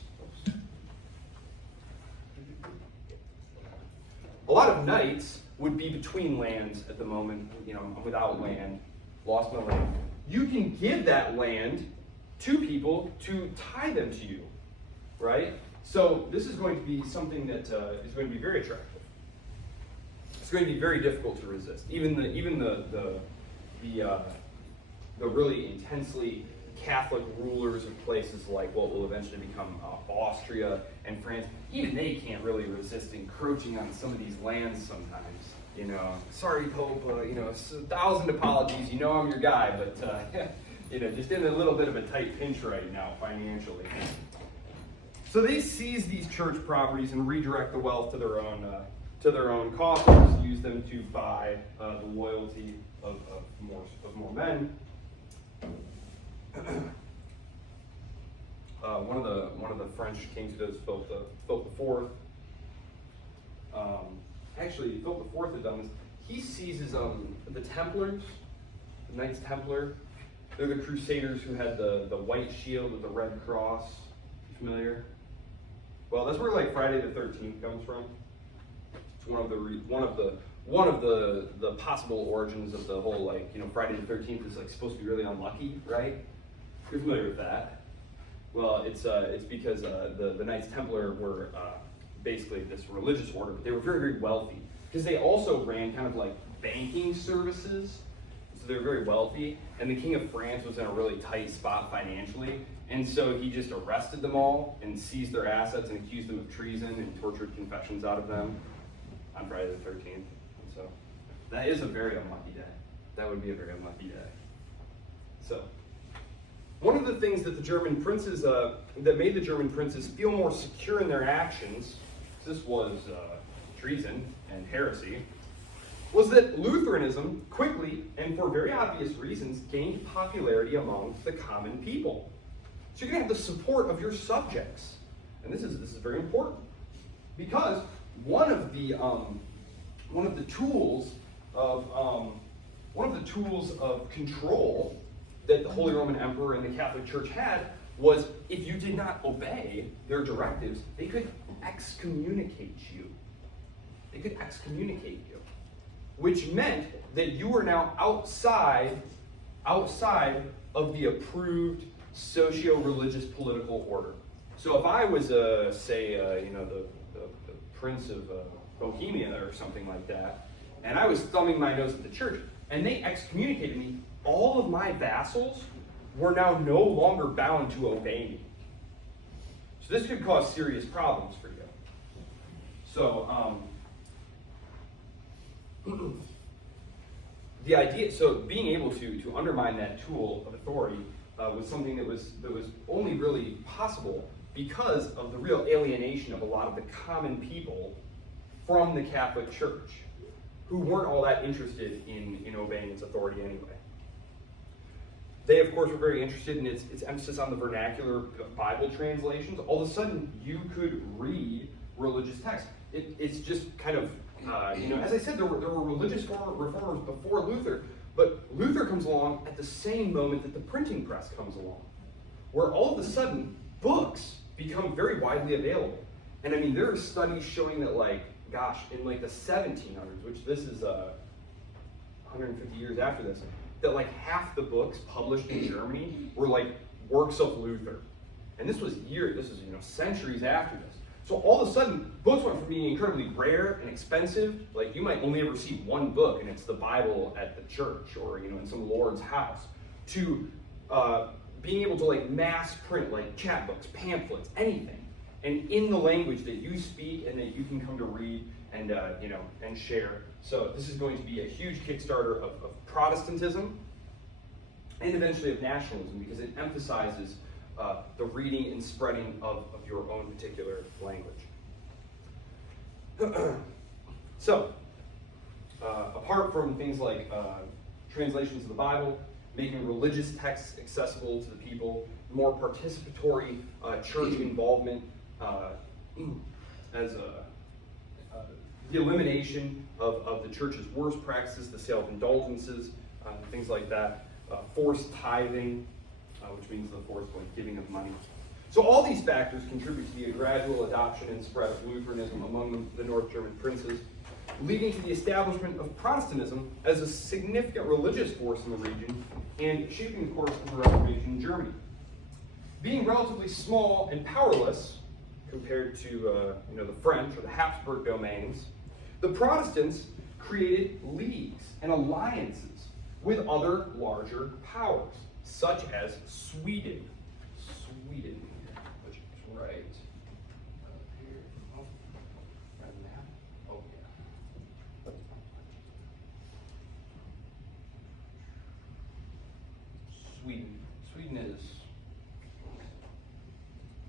A lot of knights would be between lands at the moment. You know, I'm without land, lost my land. You can give that land to people to tie them to you, right? So this is going to be something that is going to be very attractive. It's going to be very difficult to resist. Even the really intensely Catholic rulers of places like what will eventually become Austria and France, even they can't really resist encroaching on some of these lands sometimes. You know, sorry, Pope, you know, 1,000 apologies, you know I'm your guy, but, you know, just in a little bit of a tight pinch right now financially. So they seize these church properties and redirect the wealth to their own coffers, use them to buy the loyalty of more men. One of the French kings who does Philip IV. Actually, Philip IV had done this. He seizes the Templars, the Knights Templar. They're the Crusaders who had the white shield with the red cross. You familiar? Well, that's where like Friday the 13th comes from. It's one of the possible origins of the whole, like, you know, Friday the 13th is like supposed to be really unlucky, right? You're familiar with that. Well, it's because the Knights Templar were basically this religious order, but they were very, very wealthy because they also ran kind of like banking services. So they're very wealthy, and the King of France was in a really tight spot financially, and so he just arrested them all and seized their assets and accused them of treason and tortured confessions out of them on Friday the 13th. And so that is a very unlucky day. That would be a very unlucky day. So one of the things that the German princes, that made the German princes feel more secure in their actions, this was treason and heresy, was that Lutheranism quickly, and for very obvious reasons, gained popularity among the common people. So you're going to have the support of your subjects. And this is very important. Because one of the tools of control that the Holy Roman Emperor and the Catholic Church had was if you did not obey their directives, they could excommunicate you. They could excommunicate you. Which meant that you were now outside of the approved socio-religious political order. So if I was, the Prince of Bohemia or something like that, and I was thumbing my nose at the church, and they excommunicated me, all of my vassals were now no longer bound to obey me. So this could cause serious problems for you. So the idea, so being able to undermine that tool of authority was something that was only really possible because of the real alienation of a lot of the common people from the Catholic Church, who weren't all that interested in obeying its authority anyway. They, of course, were very interested in its emphasis on the vernacular Bible translations. All of a sudden, you could read religious texts. It's just kind of, as I said, there were religious reformers before Luther, but Luther comes along at the same moment that the printing press comes along, where all of a sudden, books become very widely available. And I mean, there are studies showing that, in the 1700s, which this is 150 years after this, that half the books published in Germany were works of Luther. And this was centuries after this. So all of a sudden, books went from being incredibly rare and expensive, you might only ever see one book, and it's the Bible at the church or in some lord's house, to being able to mass print chapbooks, pamphlets, anything, and in the language that you speak and that you can come to read and and share. So this is going to be a huge Kickstarter of Protestantism and eventually of nationalism, because it emphasizes the reading and spreading of your own particular language. So, apart from things like translations of the Bible, making religious texts accessible to the people, more participatory church involvement, as the elimination of the church's worst practices, the sale of indulgences, things like that, forced tithing, which means the forced giving of money. So all these factors contribute to the gradual adoption and spread of Lutheranism among the North German princes, leading to the establishment of Protestantism as a significant religious force in the region and shaping the course of the Reformation in Germany. Being relatively small and powerless compared to the French or the Habsburg domains, the Protestants created leagues and alliances with other larger powers, such as Sweden, which is right up here. Oh, got a map? Oh, yeah. Sweden is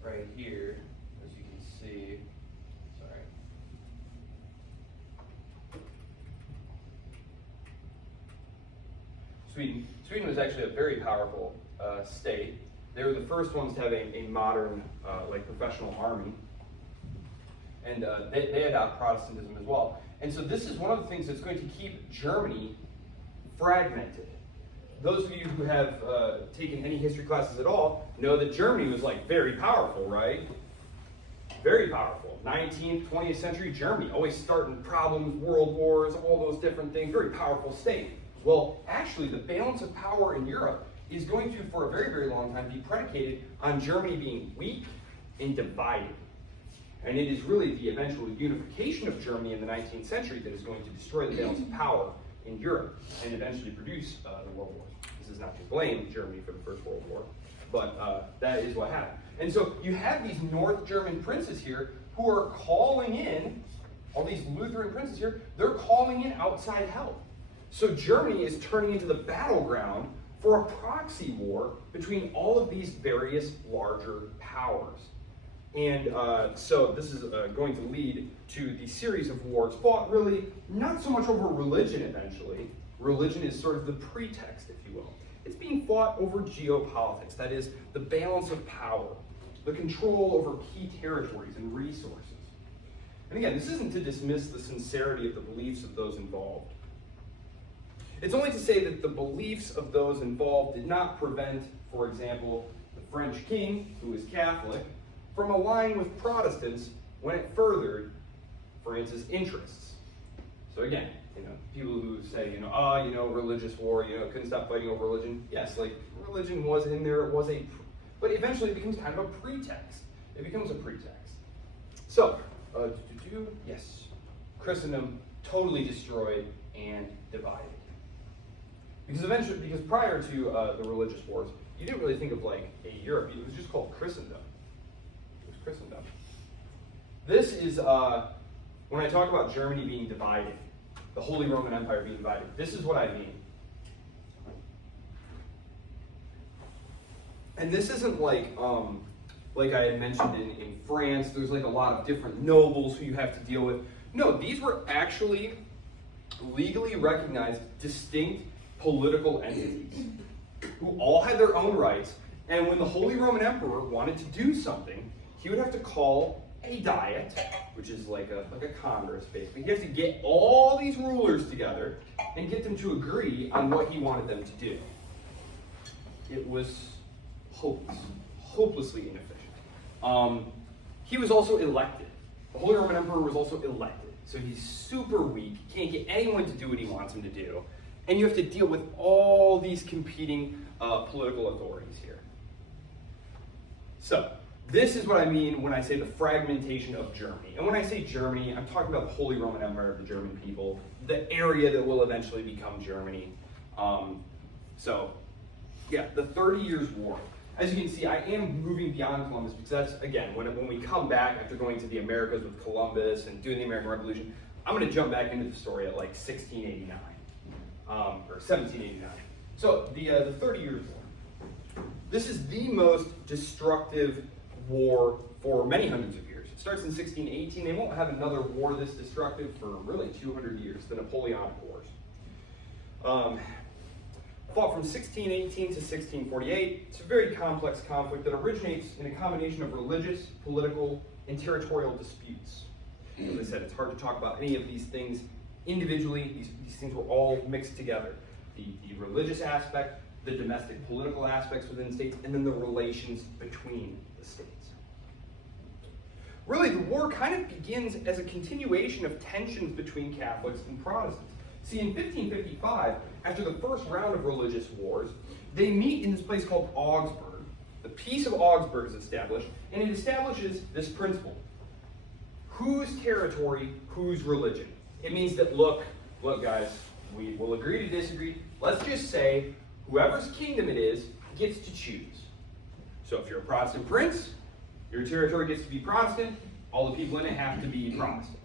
right here, as you can see. Sorry. Sweden was actually a very powerful state. They were the first ones to have a modern, professional army, and they adopt Protestantism as well. And so this is one of the things that's going to keep Germany fragmented. Those of you who have taken any history classes at all know that Germany was very powerful, right? Very powerful. 19th, 20th century Germany, always starting problems, world wars, all those different things. Very powerful state. Well, actually, the balance of power in Europe is going to, for a very, very long time, be predicated on Germany being weak and divided. And it is really the eventual unification of Germany in the 19th century that is going to destroy the balance of power in Europe and eventually produce the World Wars. This is not to blame Germany for the First World War, but that is what happened. And so you have these North German princes here who are calling in, all these Lutheran princes here, they're calling in outside help. So Germany is turning into the battleground for a proxy war between all of these various larger powers. And so this is going to lead to the series of wars fought really not so much over religion eventually. Religion is sort of the pretext, if you will. It's being fought over geopolitics, that is, the balance of power, the control over key territories and resources. And again, this isn't to dismiss the sincerity of the beliefs of those involved. It's only to say that the beliefs of those involved did not prevent, for example, the French king, who is Catholic, from allying with Protestants when it furthered France's interests. So again, people who say, religious war, couldn't stop fighting over religion. Yes, religion was in there, but eventually it becomes kind of a pretext. It becomes a pretext. So, yes, Christendom totally destroyed and divided. Because prior to the religious wars, you didn't really think of a Europe. It was just called Christendom. It was Christendom. This is when I talk about Germany being divided, the Holy Roman Empire being divided. This is what I mean. And this isn't like I had mentioned in France. There's a lot of different nobles who you have to deal with. No, these were actually legally recognized, distinct political entities who all had their own rights, and when the Holy Roman Emperor wanted to do something, he would have to call a diet, which is like a congress basically. He has to get all these rulers together and get them to agree on what he wanted them to do. It was hopelessly inefficient. He was also elected. The Holy Roman Emperor was also elected, so he's super weak, can't get anyone to do what he wants him to do. And you have to deal with all these competing political authorities here. So, this is what I mean when I say the fragmentation of Germany. And when I say Germany, I'm talking about the Holy Roman Empire of the German people, the area that will eventually become Germany. The 30 Years' War. As you can see, I am moving beyond Columbus because that's, again, when we come back after going to the Americas with Columbus and doing the American Revolution, I'm going to jump back into the story at like 1689, or 1789. So the 30 Years' War. This is the most destructive war for many hundreds of years. It starts in 1618. They won't have another war this destructive for really 200 years, the Napoleonic Wars. Fought from 1618 to 1648. It's a very complex conflict that originates in a combination of religious, political, and territorial disputes. As I said, it's hard to talk about any of these things individually. These things were all mixed together. The religious aspect, the domestic political aspects within states, and then the relations between the states. Really, the war kind of begins as a continuation of tensions between Catholics and Protestants. See, in 1555, after the first round of religious wars, they meet in this place called Augsburg. The Peace of Augsburg is established, and it establishes this principle. Whose territory, whose religion? It means that, look guys, we will agree to disagree. Let's just say whoever's kingdom it is gets to choose. So if you're a Protestant prince, your territory gets to be Protestant, all the people in it have to be Protestant.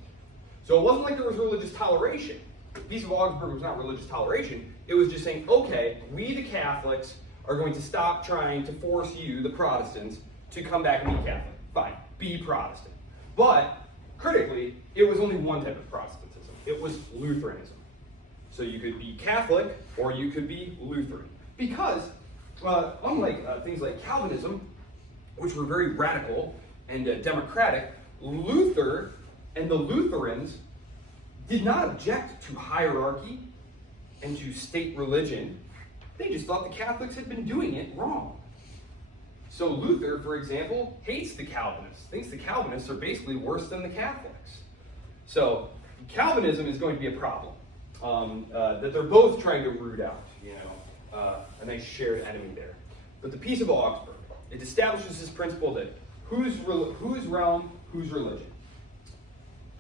So it wasn't like there was religious toleration. The Peace of Augsburg was not religious toleration. It was just saying, okay, we the Catholics are going to stop trying to force you, the Protestants, to come back and be Catholic. Fine, be Protestant. But, critically, it was only one type of Protestantism. It was Lutheranism. So you could be Catholic, or you could be Lutheran. Because, unlike things like Calvinism, which were very radical and democratic, Luther and the Lutherans did not object to hierarchy and to state religion. They just thought the Catholics had been doing it wrong. So Luther, for example, hates the Calvinists, thinks the Calvinists are basically worse than the Catholics. So Calvinism is going to be a problem that they're both trying to root out, a nice shared enemy there. But the Peace of Augsburg, it establishes this principle that whose realm, whose religion.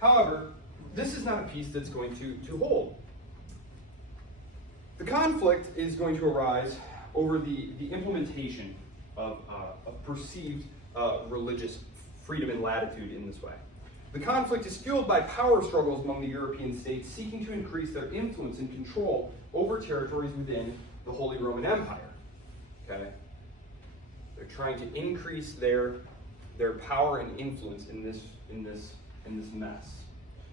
However, this is not a peace that's going to hold. The conflict is going to arise over the implementation of perceived religious freedom and latitude in this way. The conflict is fueled by power struggles among the European states seeking to increase their influence and control over territories within the Holy Roman Empire. Okay? They're trying to increase their power and influence in this mess.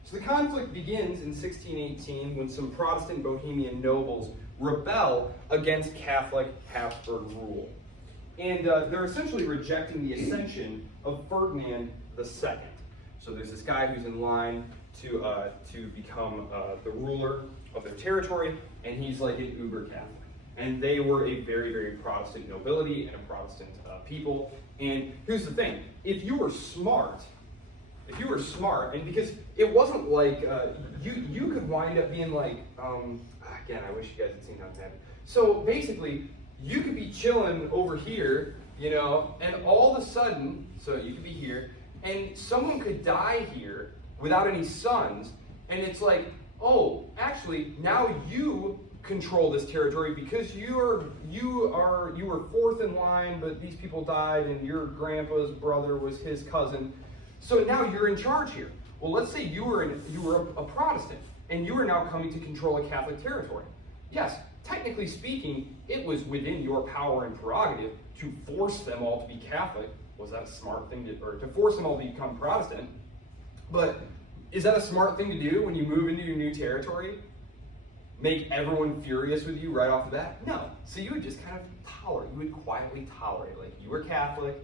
So the conflict begins in 1618 when some Protestant Bohemian nobles rebel against Catholic Habsburg rule. And they're essentially rejecting the ascension of Ferdinand II. So there's this guy who's in line to become the ruler of their territory, and he's like an uber Catholic. And they were a very, very Protestant nobility and a Protestant people. And here's the thing, if you were smart, and because it wasn't like, you could wind up being like, again, I wish you guys had seen how it happened. So basically, you could be chilling over here, and all of a sudden, so you could be here, and someone could die here without any sons, and it's like, oh, actually, now you control this territory because you were fourth in line, but these people died, and your grandpa's brother was his cousin. So now you're in charge here. Well, let's say you were a Protestant, and you are now coming to control a Catholic territory. Yes, technically speaking, it was within your power and prerogative to force them all to be Catholic. Was that a smart thing or to force them all to become Protestant? But is that a smart thing to do when you move into your new territory? Make everyone furious with you right off the bat? No. So you would just kind of tolerate. You would quietly tolerate. Like, you were Catholic,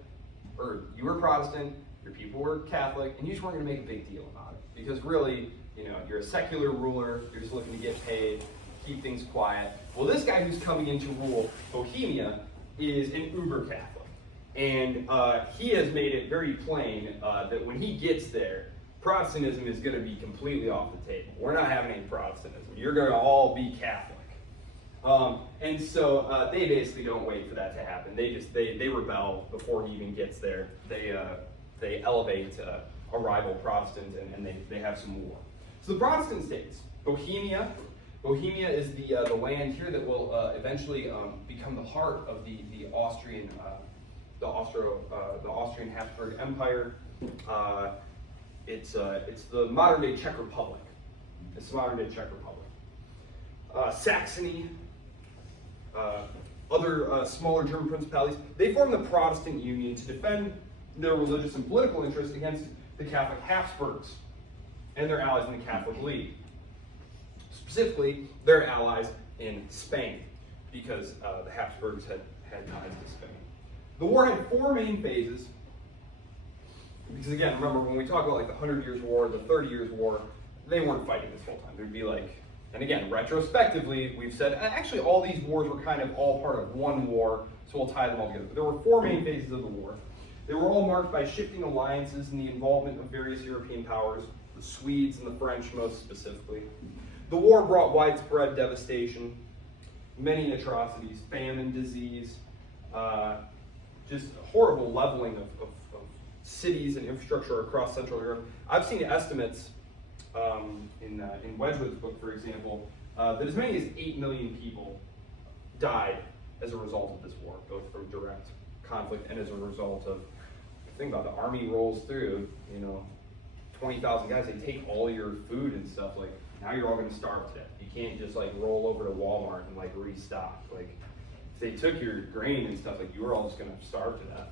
or you were Protestant, your people were Catholic, and you just weren't going to make a big deal about it. Because really, you're a secular ruler, you're just looking to get paid, keep things quiet. Well, this guy who's coming in to rule Bohemia is an uber Catholic. And he has made it very plain that when he gets there, Protestantism is going to be completely off the table. We're not having any Protestantism. You're going to all be Catholic. And so they basically don't wait for that to happen. They rebel before he even gets there. They elevate a rival Protestant, and they have some war. So the Protestant states, Bohemia is the land here that will eventually become the heart of the Austrian Habsburg Empire. It's the modern day Czech Republic. It's modern-day Czech Republic. Saxony, other smaller German principalities, they formed the Protestant Union to defend their religious and political interests against the Catholic Habsburgs and their allies in the Catholic League. Specifically, their allies in Spain, because the Habsburgs had ties to Spain. The war had 4 main phases, because again, remember, when we talk about like the 100 Years' War, the 30 Years' War, they weren't fighting this whole time. There'd be like, and again, retrospectively, we've said, actually all these wars were kind of all part of one war, so we'll tie them all together. But there were 4 main phases of the war. They were all marked by shifting alliances and the involvement of various European powers, the Swedes and the French most specifically. The war brought widespread devastation, many atrocities, famine, disease, just horrible leveling of cities and infrastructure across Central Europe. I've seen estimates in Wedgwood's book, for example, that as many as 8 million people died as a result of this war, both from direct conflict and as a result of, think about the army rolls through, 20,000 guys, they take all your food and stuff, like, now you're all gonna starve to death. You can't just like roll over to Walmart and like restock. Like, if they took your grain and stuff, like you were all just gonna starve to death.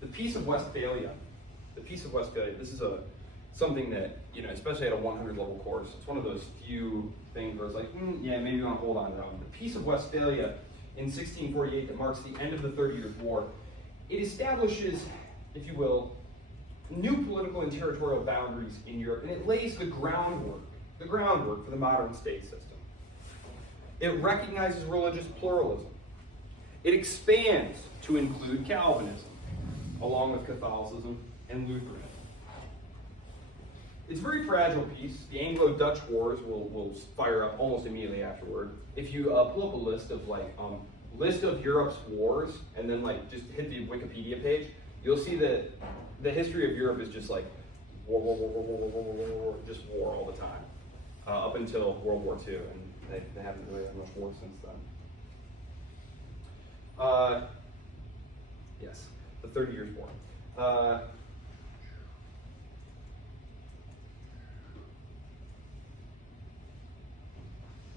The Peace of Westphalia. This is something that, especially at a 100 level course, it's one of those few things where it's like, yeah, maybe you want to hold on to that one. The Peace of Westphalia in 1648 that marks the end of the 30 Years' War, it establishes, if you will, new political and territorial boundaries in Europe, and it lays the groundwork for the modern state system. It recognizes religious pluralism. It expands to include Calvinism, along with Catholicism and Lutheranism. It's a very fragile peace. The Anglo-Dutch Wars will fire up almost immediately afterward. If you pull up a list of list of Europe's wars, and then just hit the Wikipedia page, you'll see that the history of Europe is just like war, just war all the time, up until World War II, and they haven't really had much war since then. Yes, the 30 Years' War.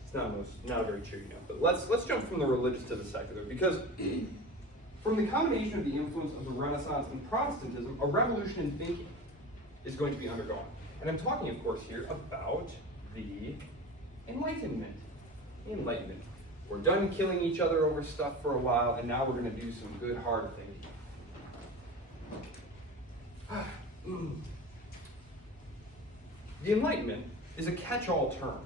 It's not a very cheery note, but let's jump from the religious to the secular, because from the combination of the influence of the Renaissance and Protestantism, a revolution in thinking is going to be undergone. And I'm talking, of course, here about the Enlightenment. The Enlightenment. We're done killing each other over stuff for a while, and now we're going to do some good, hard thinking. The Enlightenment is a catch-all term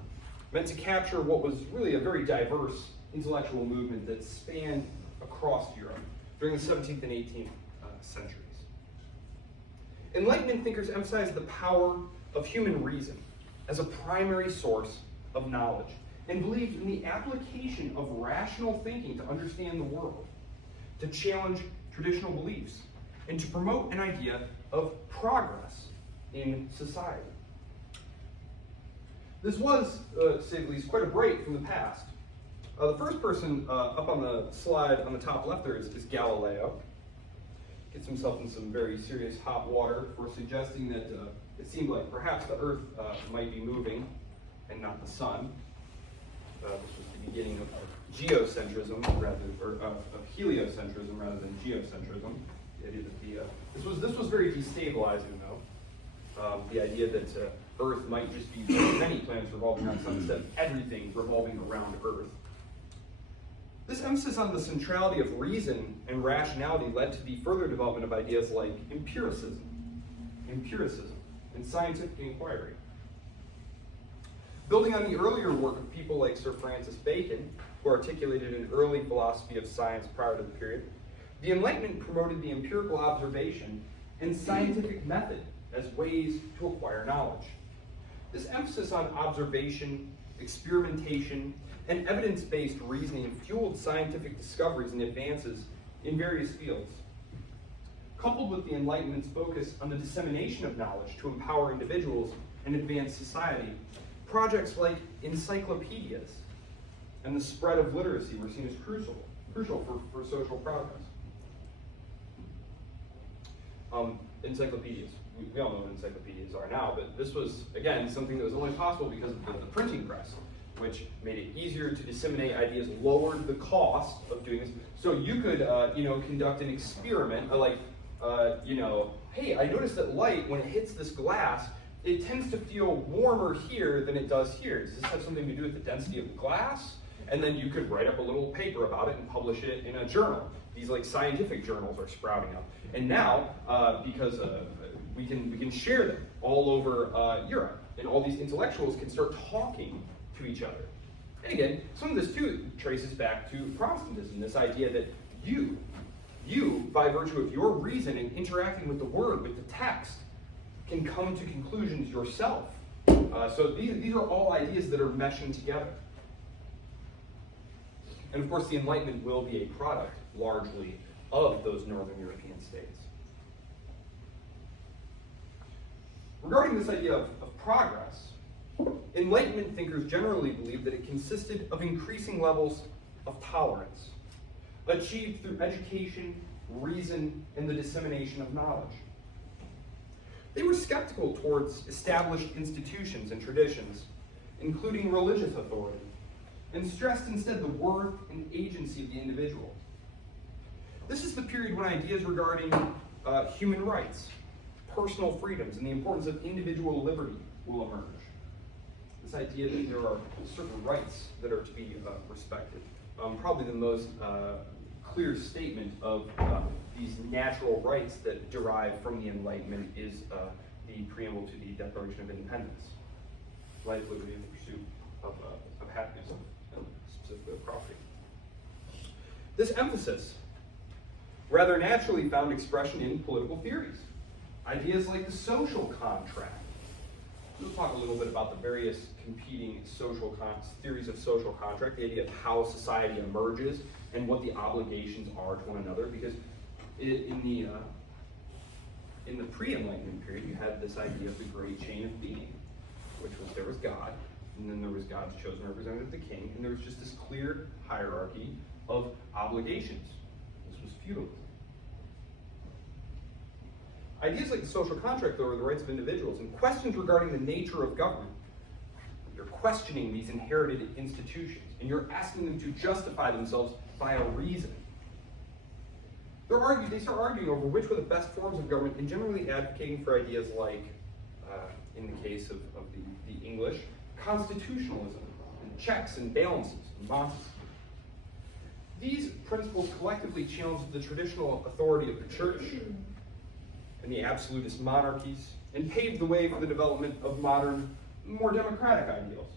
meant to capture what was really a very diverse intellectual movement that spanned across Europe during the 17th and 18th centuries. Enlightenment thinkers emphasized the power of human reason as a primary source of knowledge, and believed in the application of rational thinking to understand the world, to challenge traditional beliefs, and to promote an idea of progress in society. This was, to say the least, quite a break from the past. The first person up on the slide on the top left there is Galileo. Gets himself in some very serious hot water for suggesting that it seemed like perhaps the Earth might be moving and not the sun. This was the beginning of geocentrism of heliocentrism rather than geocentrism. The idea that this was very destabilizing, though. The idea that Earth might just be many planets revolving around the sun instead of everything revolving around Earth. This emphasis on the centrality of reason and rationality led to the further development of ideas like empiricism, and scientific inquiry. Building on the earlier work of people like Sir Francis Bacon, who articulated an early philosophy of science prior to the period, the Enlightenment promoted the empirical observation and scientific method as ways to acquire knowledge. This emphasis on observation, experimentation, and evidence-based reasoning fueled scientific discoveries and advances in various fields. Coupled with the Enlightenment's focus on the dissemination of knowledge to empower individuals and advance society, projects like encyclopedias and the spread of literacy were seen as crucial for social progress. Encyclopedias. we all know what encyclopedias are now, but this was, again, something that was only possible because of the printing press, which made it easier to disseminate ideas, lowered the cost of doing this. So you could, conduct an experiment, hey, I noticed that light, when it hits this glass, it tends to feel warmer here than it does here. Does this have something to do with the density of the glass? And then you could write up a little paper about it and publish it in a journal. These scientific journals are sprouting up. And now, because we can share them all over Europe, and all these intellectuals can start talking to each other. And again, some of this too traces back to Protestantism, this idea that you, by virtue of your reason and interacting with the word, with the text, can come to conclusions yourself. So these are all ideas that are meshing together. And of course, the Enlightenment will be a product, largely, of those Northern European states. Regarding this idea of progress, Enlightenment thinkers generally believe that it consisted of increasing levels of tolerance, achieved through education, reason, and the dissemination of knowledge. They were skeptical towards established institutions and traditions, including religious authority, and stressed instead the worth and agency of the individual. This is the period when ideas regarding human rights, personal freedoms, and the importance of individual liberty will emerge. This idea that there are certain rights that are to be respected. Probably the most clear statement of these natural rights that derive from the Enlightenment is the preamble to the Declaration of Independence. Life, liberty, and the pursuit of happiness, and specifically of property. This emphasis rather naturally found expression in political theories. Ideas like the social contract. We'll talk a little bit about the various competing theories of social contract, the idea of how society emerges and what the obligations are to one another, because in the pre-Enlightenment period, you had this idea of the great chain of being, which was there was God, and then there was God's chosen representative, the king, and there was just this clear hierarchy of obligations. This was feudalism. Ideas like the social contract, though, are the rights of individuals, and questions regarding the nature of government. You're questioning these inherited institutions, and you're asking them to justify themselves by a reason. They start arguing over which were the best forms of government, and generally advocating for ideas like, in the case of the English, constitutionalism, and checks and balances, and Montesquieu. These principles collectively challenged the traditional authority of the church and the absolutist monarchies, and paved the way for the development of modern, more democratic ideals,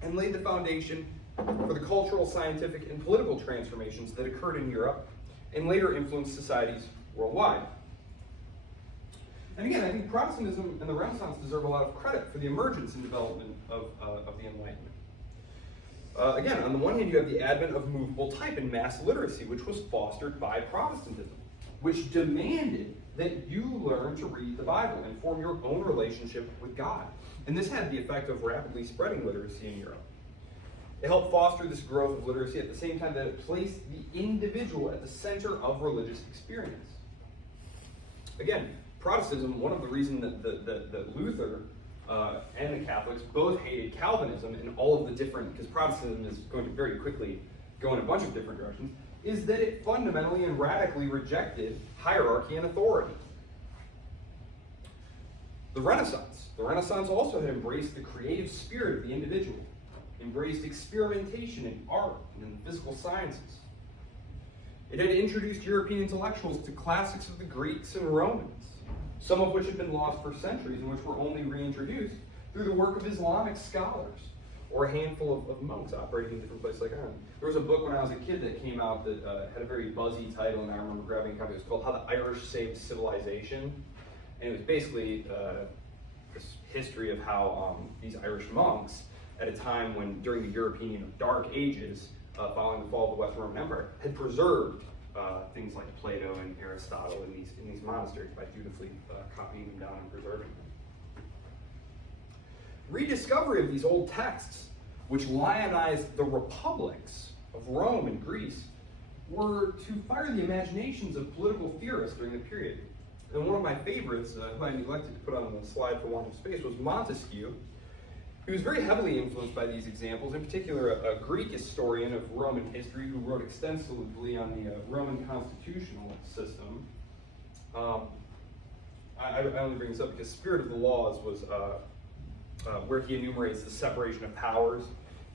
and laid the foundation for the cultural, scientific, and political transformations that occurred in Europe and later influenced societies worldwide. And again, I think Protestantism and the Renaissance deserve a lot of credit for the emergence and development of the Enlightenment. Again, on the one hand, you have the advent of movable type and mass literacy, which was fostered by Protestantism, which demanded that you learn to read the Bible and form your own relationship with God. And this had the effect of rapidly spreading literacy in Europe. It helped foster this growth of literacy at the same time that it placed the individual at the center of religious experience. Again, Protestantism, one of the reasons that Luther and the Catholics both hated Calvinism and all of the different, because Protestantism is going to very quickly go in a bunch of different directions, is that it fundamentally and radically rejected hierarchy and authority. The Renaissance also had embraced the creative spirit of the individual, embraced experimentation in art and in the physical sciences. It had introduced European intellectuals to classics of the Greeks and Romans, some of which had been lost for centuries and which were only reintroduced through the work of Islamic scholars or a handful of monks operating in different places like Ireland. There was a book when I was a kid that came out that had a very buzzy title, and I remember grabbing a copy. It was called How the Irish Saved Civilization. And it was basically this history of how these Irish monks, at a time when, during the European Dark Ages, following the fall of the Western Roman Empire, had preserved things like Plato and Aristotle in these monasteries by dutifully copying them down and preserving them. Rediscovery of these old texts, which lionized the republics of Rome and Greece, were to fire the imaginations of political theorists during the period. And one of my favorites, who I neglected to put on the slide for want of space, was Montesquieu. He was very heavily influenced by these examples, in particular a Greek historian of Roman history who wrote extensively on the Roman constitutional system. I only bring this up because Spirit of the Laws was where he enumerates the separation of powers,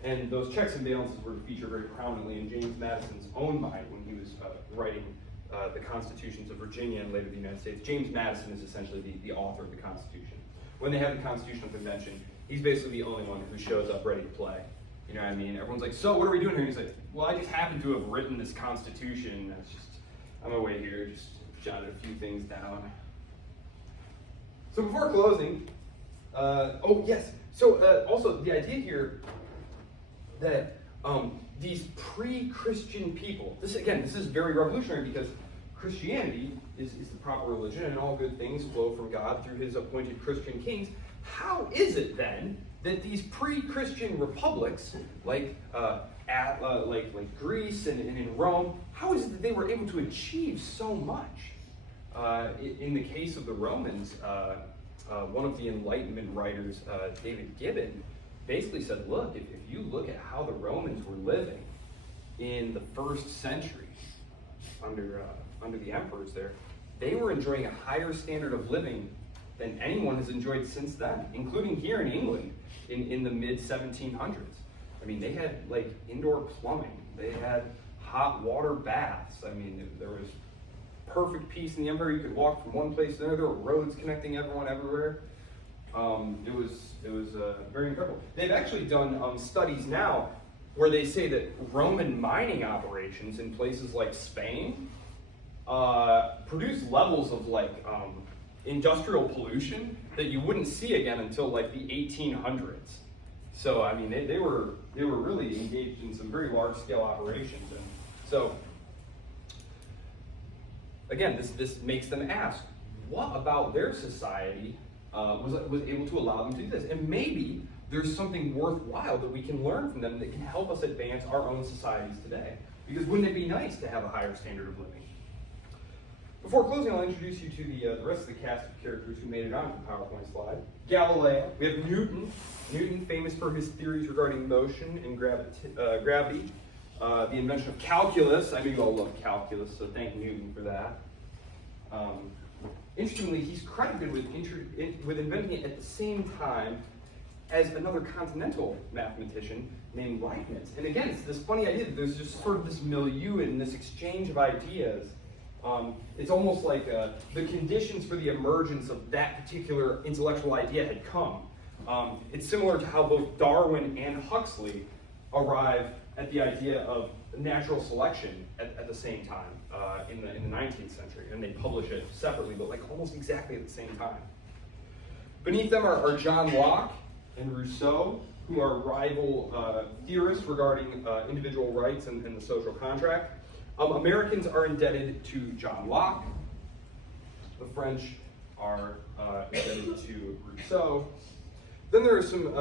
and those checks and balances were to feature very prominently in James Madison's own mind when he was writing the constitutions of Virginia and later the United States. James Madison is essentially the author of the Constitution. When they have the Constitutional Convention, he's basically the only one who shows up ready to play. You know what I mean? Everyone's like, so what are we doing here? And he's like, well, I just happen to have written this Constitution. I'm away here, just jotted a few things down. So before closing, also the idea here that these pre-Christian people, this is very revolutionary because Christianity is the proper religion and all good things flow from God through his appointed Christian kings. How is it then that these pre-Christian republics, like Greece and in Rome, how is it that they were able to achieve so much? In the case of the Romans, one of the Enlightenment writers, David Gibbon, basically said, look, if you look at how the Romans were living in the first century under the emperors there, they were enjoying a higher standard of living than anyone has enjoyed since then, including here in England in the mid-1700s. I mean, they had like indoor plumbing. They had hot water baths. I mean, there was perfect peace in the empire. You could walk from one place to another. There were roads connecting everyone everywhere. It was very incredible. They've actually done studies now where they say that Roman mining operations in places like Spain produce levels of industrial pollution that you wouldn't see again until like the 1800s. So I mean, they were really engaged in some very large scale operations, and so again, this makes them ask, what about their society was able to allow them to do this? And maybe there's something worthwhile that we can learn from them that can help us advance our own societies today. Because wouldn't it be nice to have a higher standard of living? Before closing, I'll introduce you to the rest of the cast of characters who made it onto the PowerPoint slide. Galileo. We have Newton. Newton, famous for his theories regarding motion and gravity. The invention of calculus. I know you all love calculus, so thank Newton for that. Interestingly, he's credited with inventing it at the same time as another continental mathematician named Leibniz. And again, it's this funny idea that there's just sort of this milieu and this exchange of ideas. It's almost like the conditions for the emergence of that particular intellectual idea had come. It's similar to how both Darwin and Huxley arrive at the idea of natural selection at the same time in the 19th century, and they publish it separately, but like almost exactly at the same time. Beneath them are John Locke and Rousseau, who are rival theorists regarding individual rights and the social contract. Americans are indebted to John Locke. The French are indebted to Rousseau. Then there are some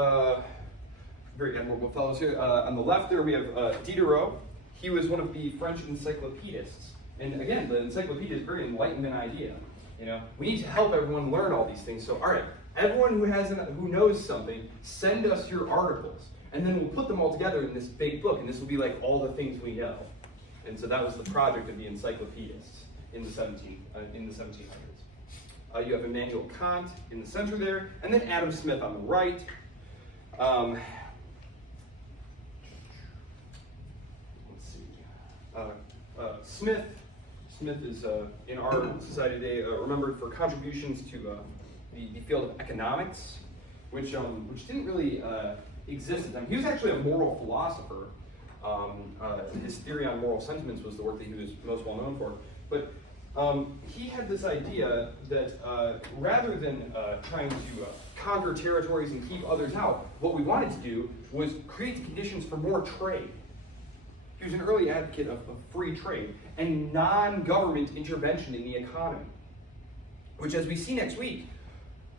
very admirable fellows here. On the left there we have Diderot. He was one of the French encyclopedists. And again, the encyclopedia is a very Enlightenment idea. You know, we need to help everyone learn all these things. So, all right, everyone who knows something, send us your articles, and then we'll put them all together in this big book, and this will be like all the things we know. And so that was the project of the encyclopedists in the 1700s. You have Immanuel Kant in the center there, and then Adam Smith on the right. Let's see. Smith is in our society today remembered for contributions to the field of economics, which didn't really exist at the time. He was actually a moral philosopher. His theory on moral sentiments was the work that he was most well known for. But he had this idea that rather than trying to conquer territories and keep others out, what we wanted to do was create the conditions for more trade. He was an early advocate of free trade and non-government intervention in the economy, which, as we see next week,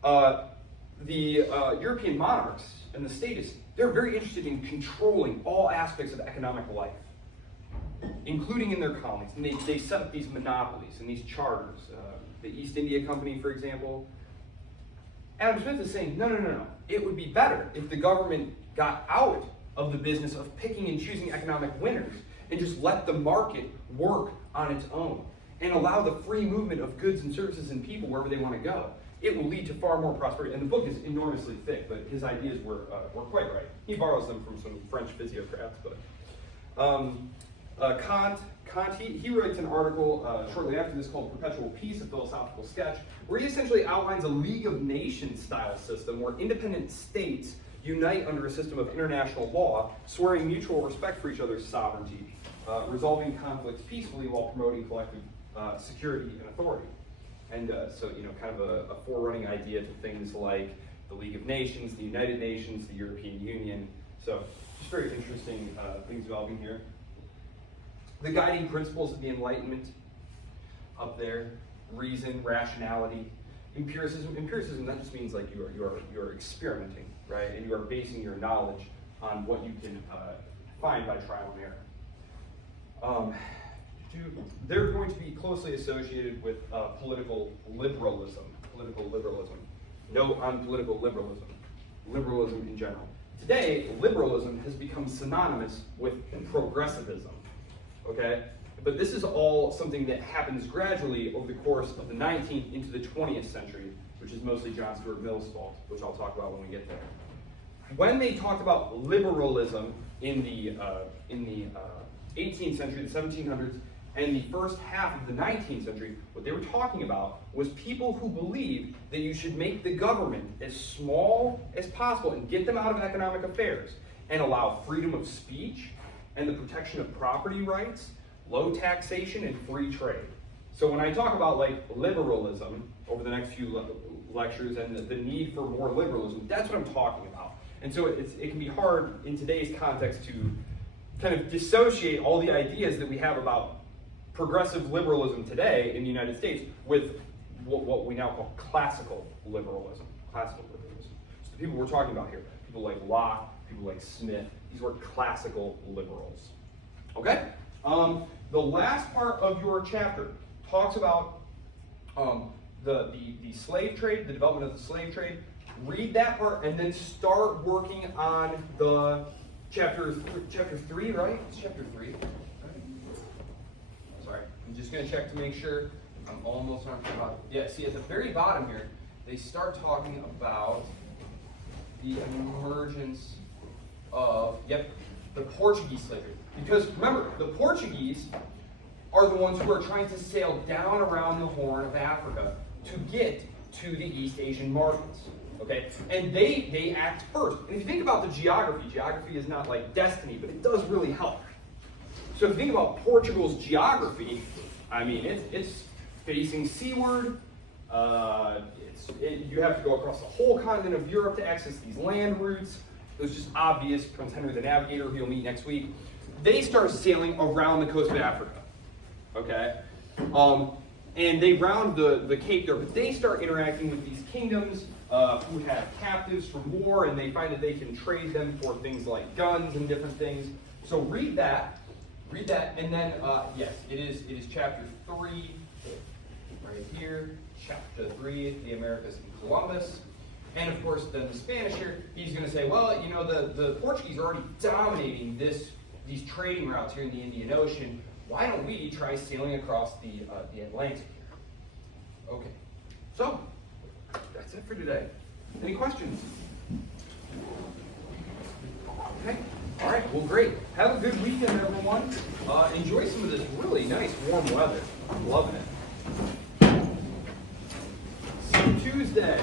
the European monarchs and the statists, they're very interested in controlling all aspects of economic life. including in their colonies. And they set up these monopolies and these charters. The East India Company, for example. Adam Smith is saying, no. It would be better if the government got out of the business of picking and choosing economic winners and just let the market work on its own and allow the free movement of goods and services and people wherever they want to go. It will lead to far more prosperity. And the book is enormously thick, but his ideas were quite right. He borrows them from some French physiocrats. But Kant, he writes an article shortly after this called Perpetual Peace, a Philosophical Sketch, where he essentially outlines a League of Nations style system where independent states unite under a system of international law, swearing mutual respect for each other's sovereignty, resolving conflicts peacefully while promoting collective security and authority. And so, kind of a forerunning idea to things like the League of Nations, the United Nations, the European Union. So, just very interesting things developing here. The guiding principles of the Enlightenment up there: reason, rationality, empiricism. Empiricism, that just means like you're experimenting, right? And you are basing your knowledge on what you can find by trial and error. They're going to be closely associated with political liberalism. Note on political liberalism. Liberalism in general. Today, liberalism has become synonymous with progressivism. Okay? But this is all something that happens gradually over the course of the 19th into the 20th century, which is mostly John Stuart Mill's fault, which I'll talk about when we get there. When they talked about liberalism in the 18th century, the 1700s, and the first half of the 19th century, what they were talking about was people who believed that you should make the government as small as possible and get them out of economic affairs and allow freedom of speech and the protection of property rights, low taxation, and free trade. So when I talk about like liberalism over the next few lectures and the need for more liberalism, that's what I'm talking about. And so it can be hard in today's context to kind of dissociate all the ideas that we have about progressive liberalism today in the United States with what we now call classical liberalism. Classical liberalism. So the people we're talking about here, people like Locke, people like Smith, these were classical liberals. Okay? The last part of your chapter talks about the slave trade, the development of the slave trade. Read that part and then start working on the chapter 3, right? It's chapter 3. Right? Sorry, I'm just going to check to make sure I'm almost on the bottom. Yeah, see at the very bottom here, they start talking about the emergence of, the Portuguese slavery. Because remember, the Portuguese are the ones who are trying to sail down around the Horn of Africa to get to the East Asian markets. Okay? And they act first. And if you think about the geography is not like destiny, but it does really help. So if you think about Portugal's geography, I mean, it's facing seaward. You have to go across the whole continent of Europe to access these land routes. It was just obvious. Prince Henry the Navigator, who you'll meet next week, they start sailing around the coast of Africa. Okay? And they round the Cape there, but they start interacting with these kingdoms who have captives from war, and they find that they can trade them for things like guns and different things. So read that, and then, yes, it is chapter 3, right here, chapter 3, the Americas and Columbus. And of course, then the Spanish here, he's going to say, well, the Portuguese are already dominating these trading routes here in the Indian Ocean. Why don't we try sailing across the Atlantic here? Okay, so that's it for today. Any questions? Okay, all right, well, great. Have a good weekend, everyone. Enjoy some of this really nice warm weather. I'm loving it. See you Tuesday.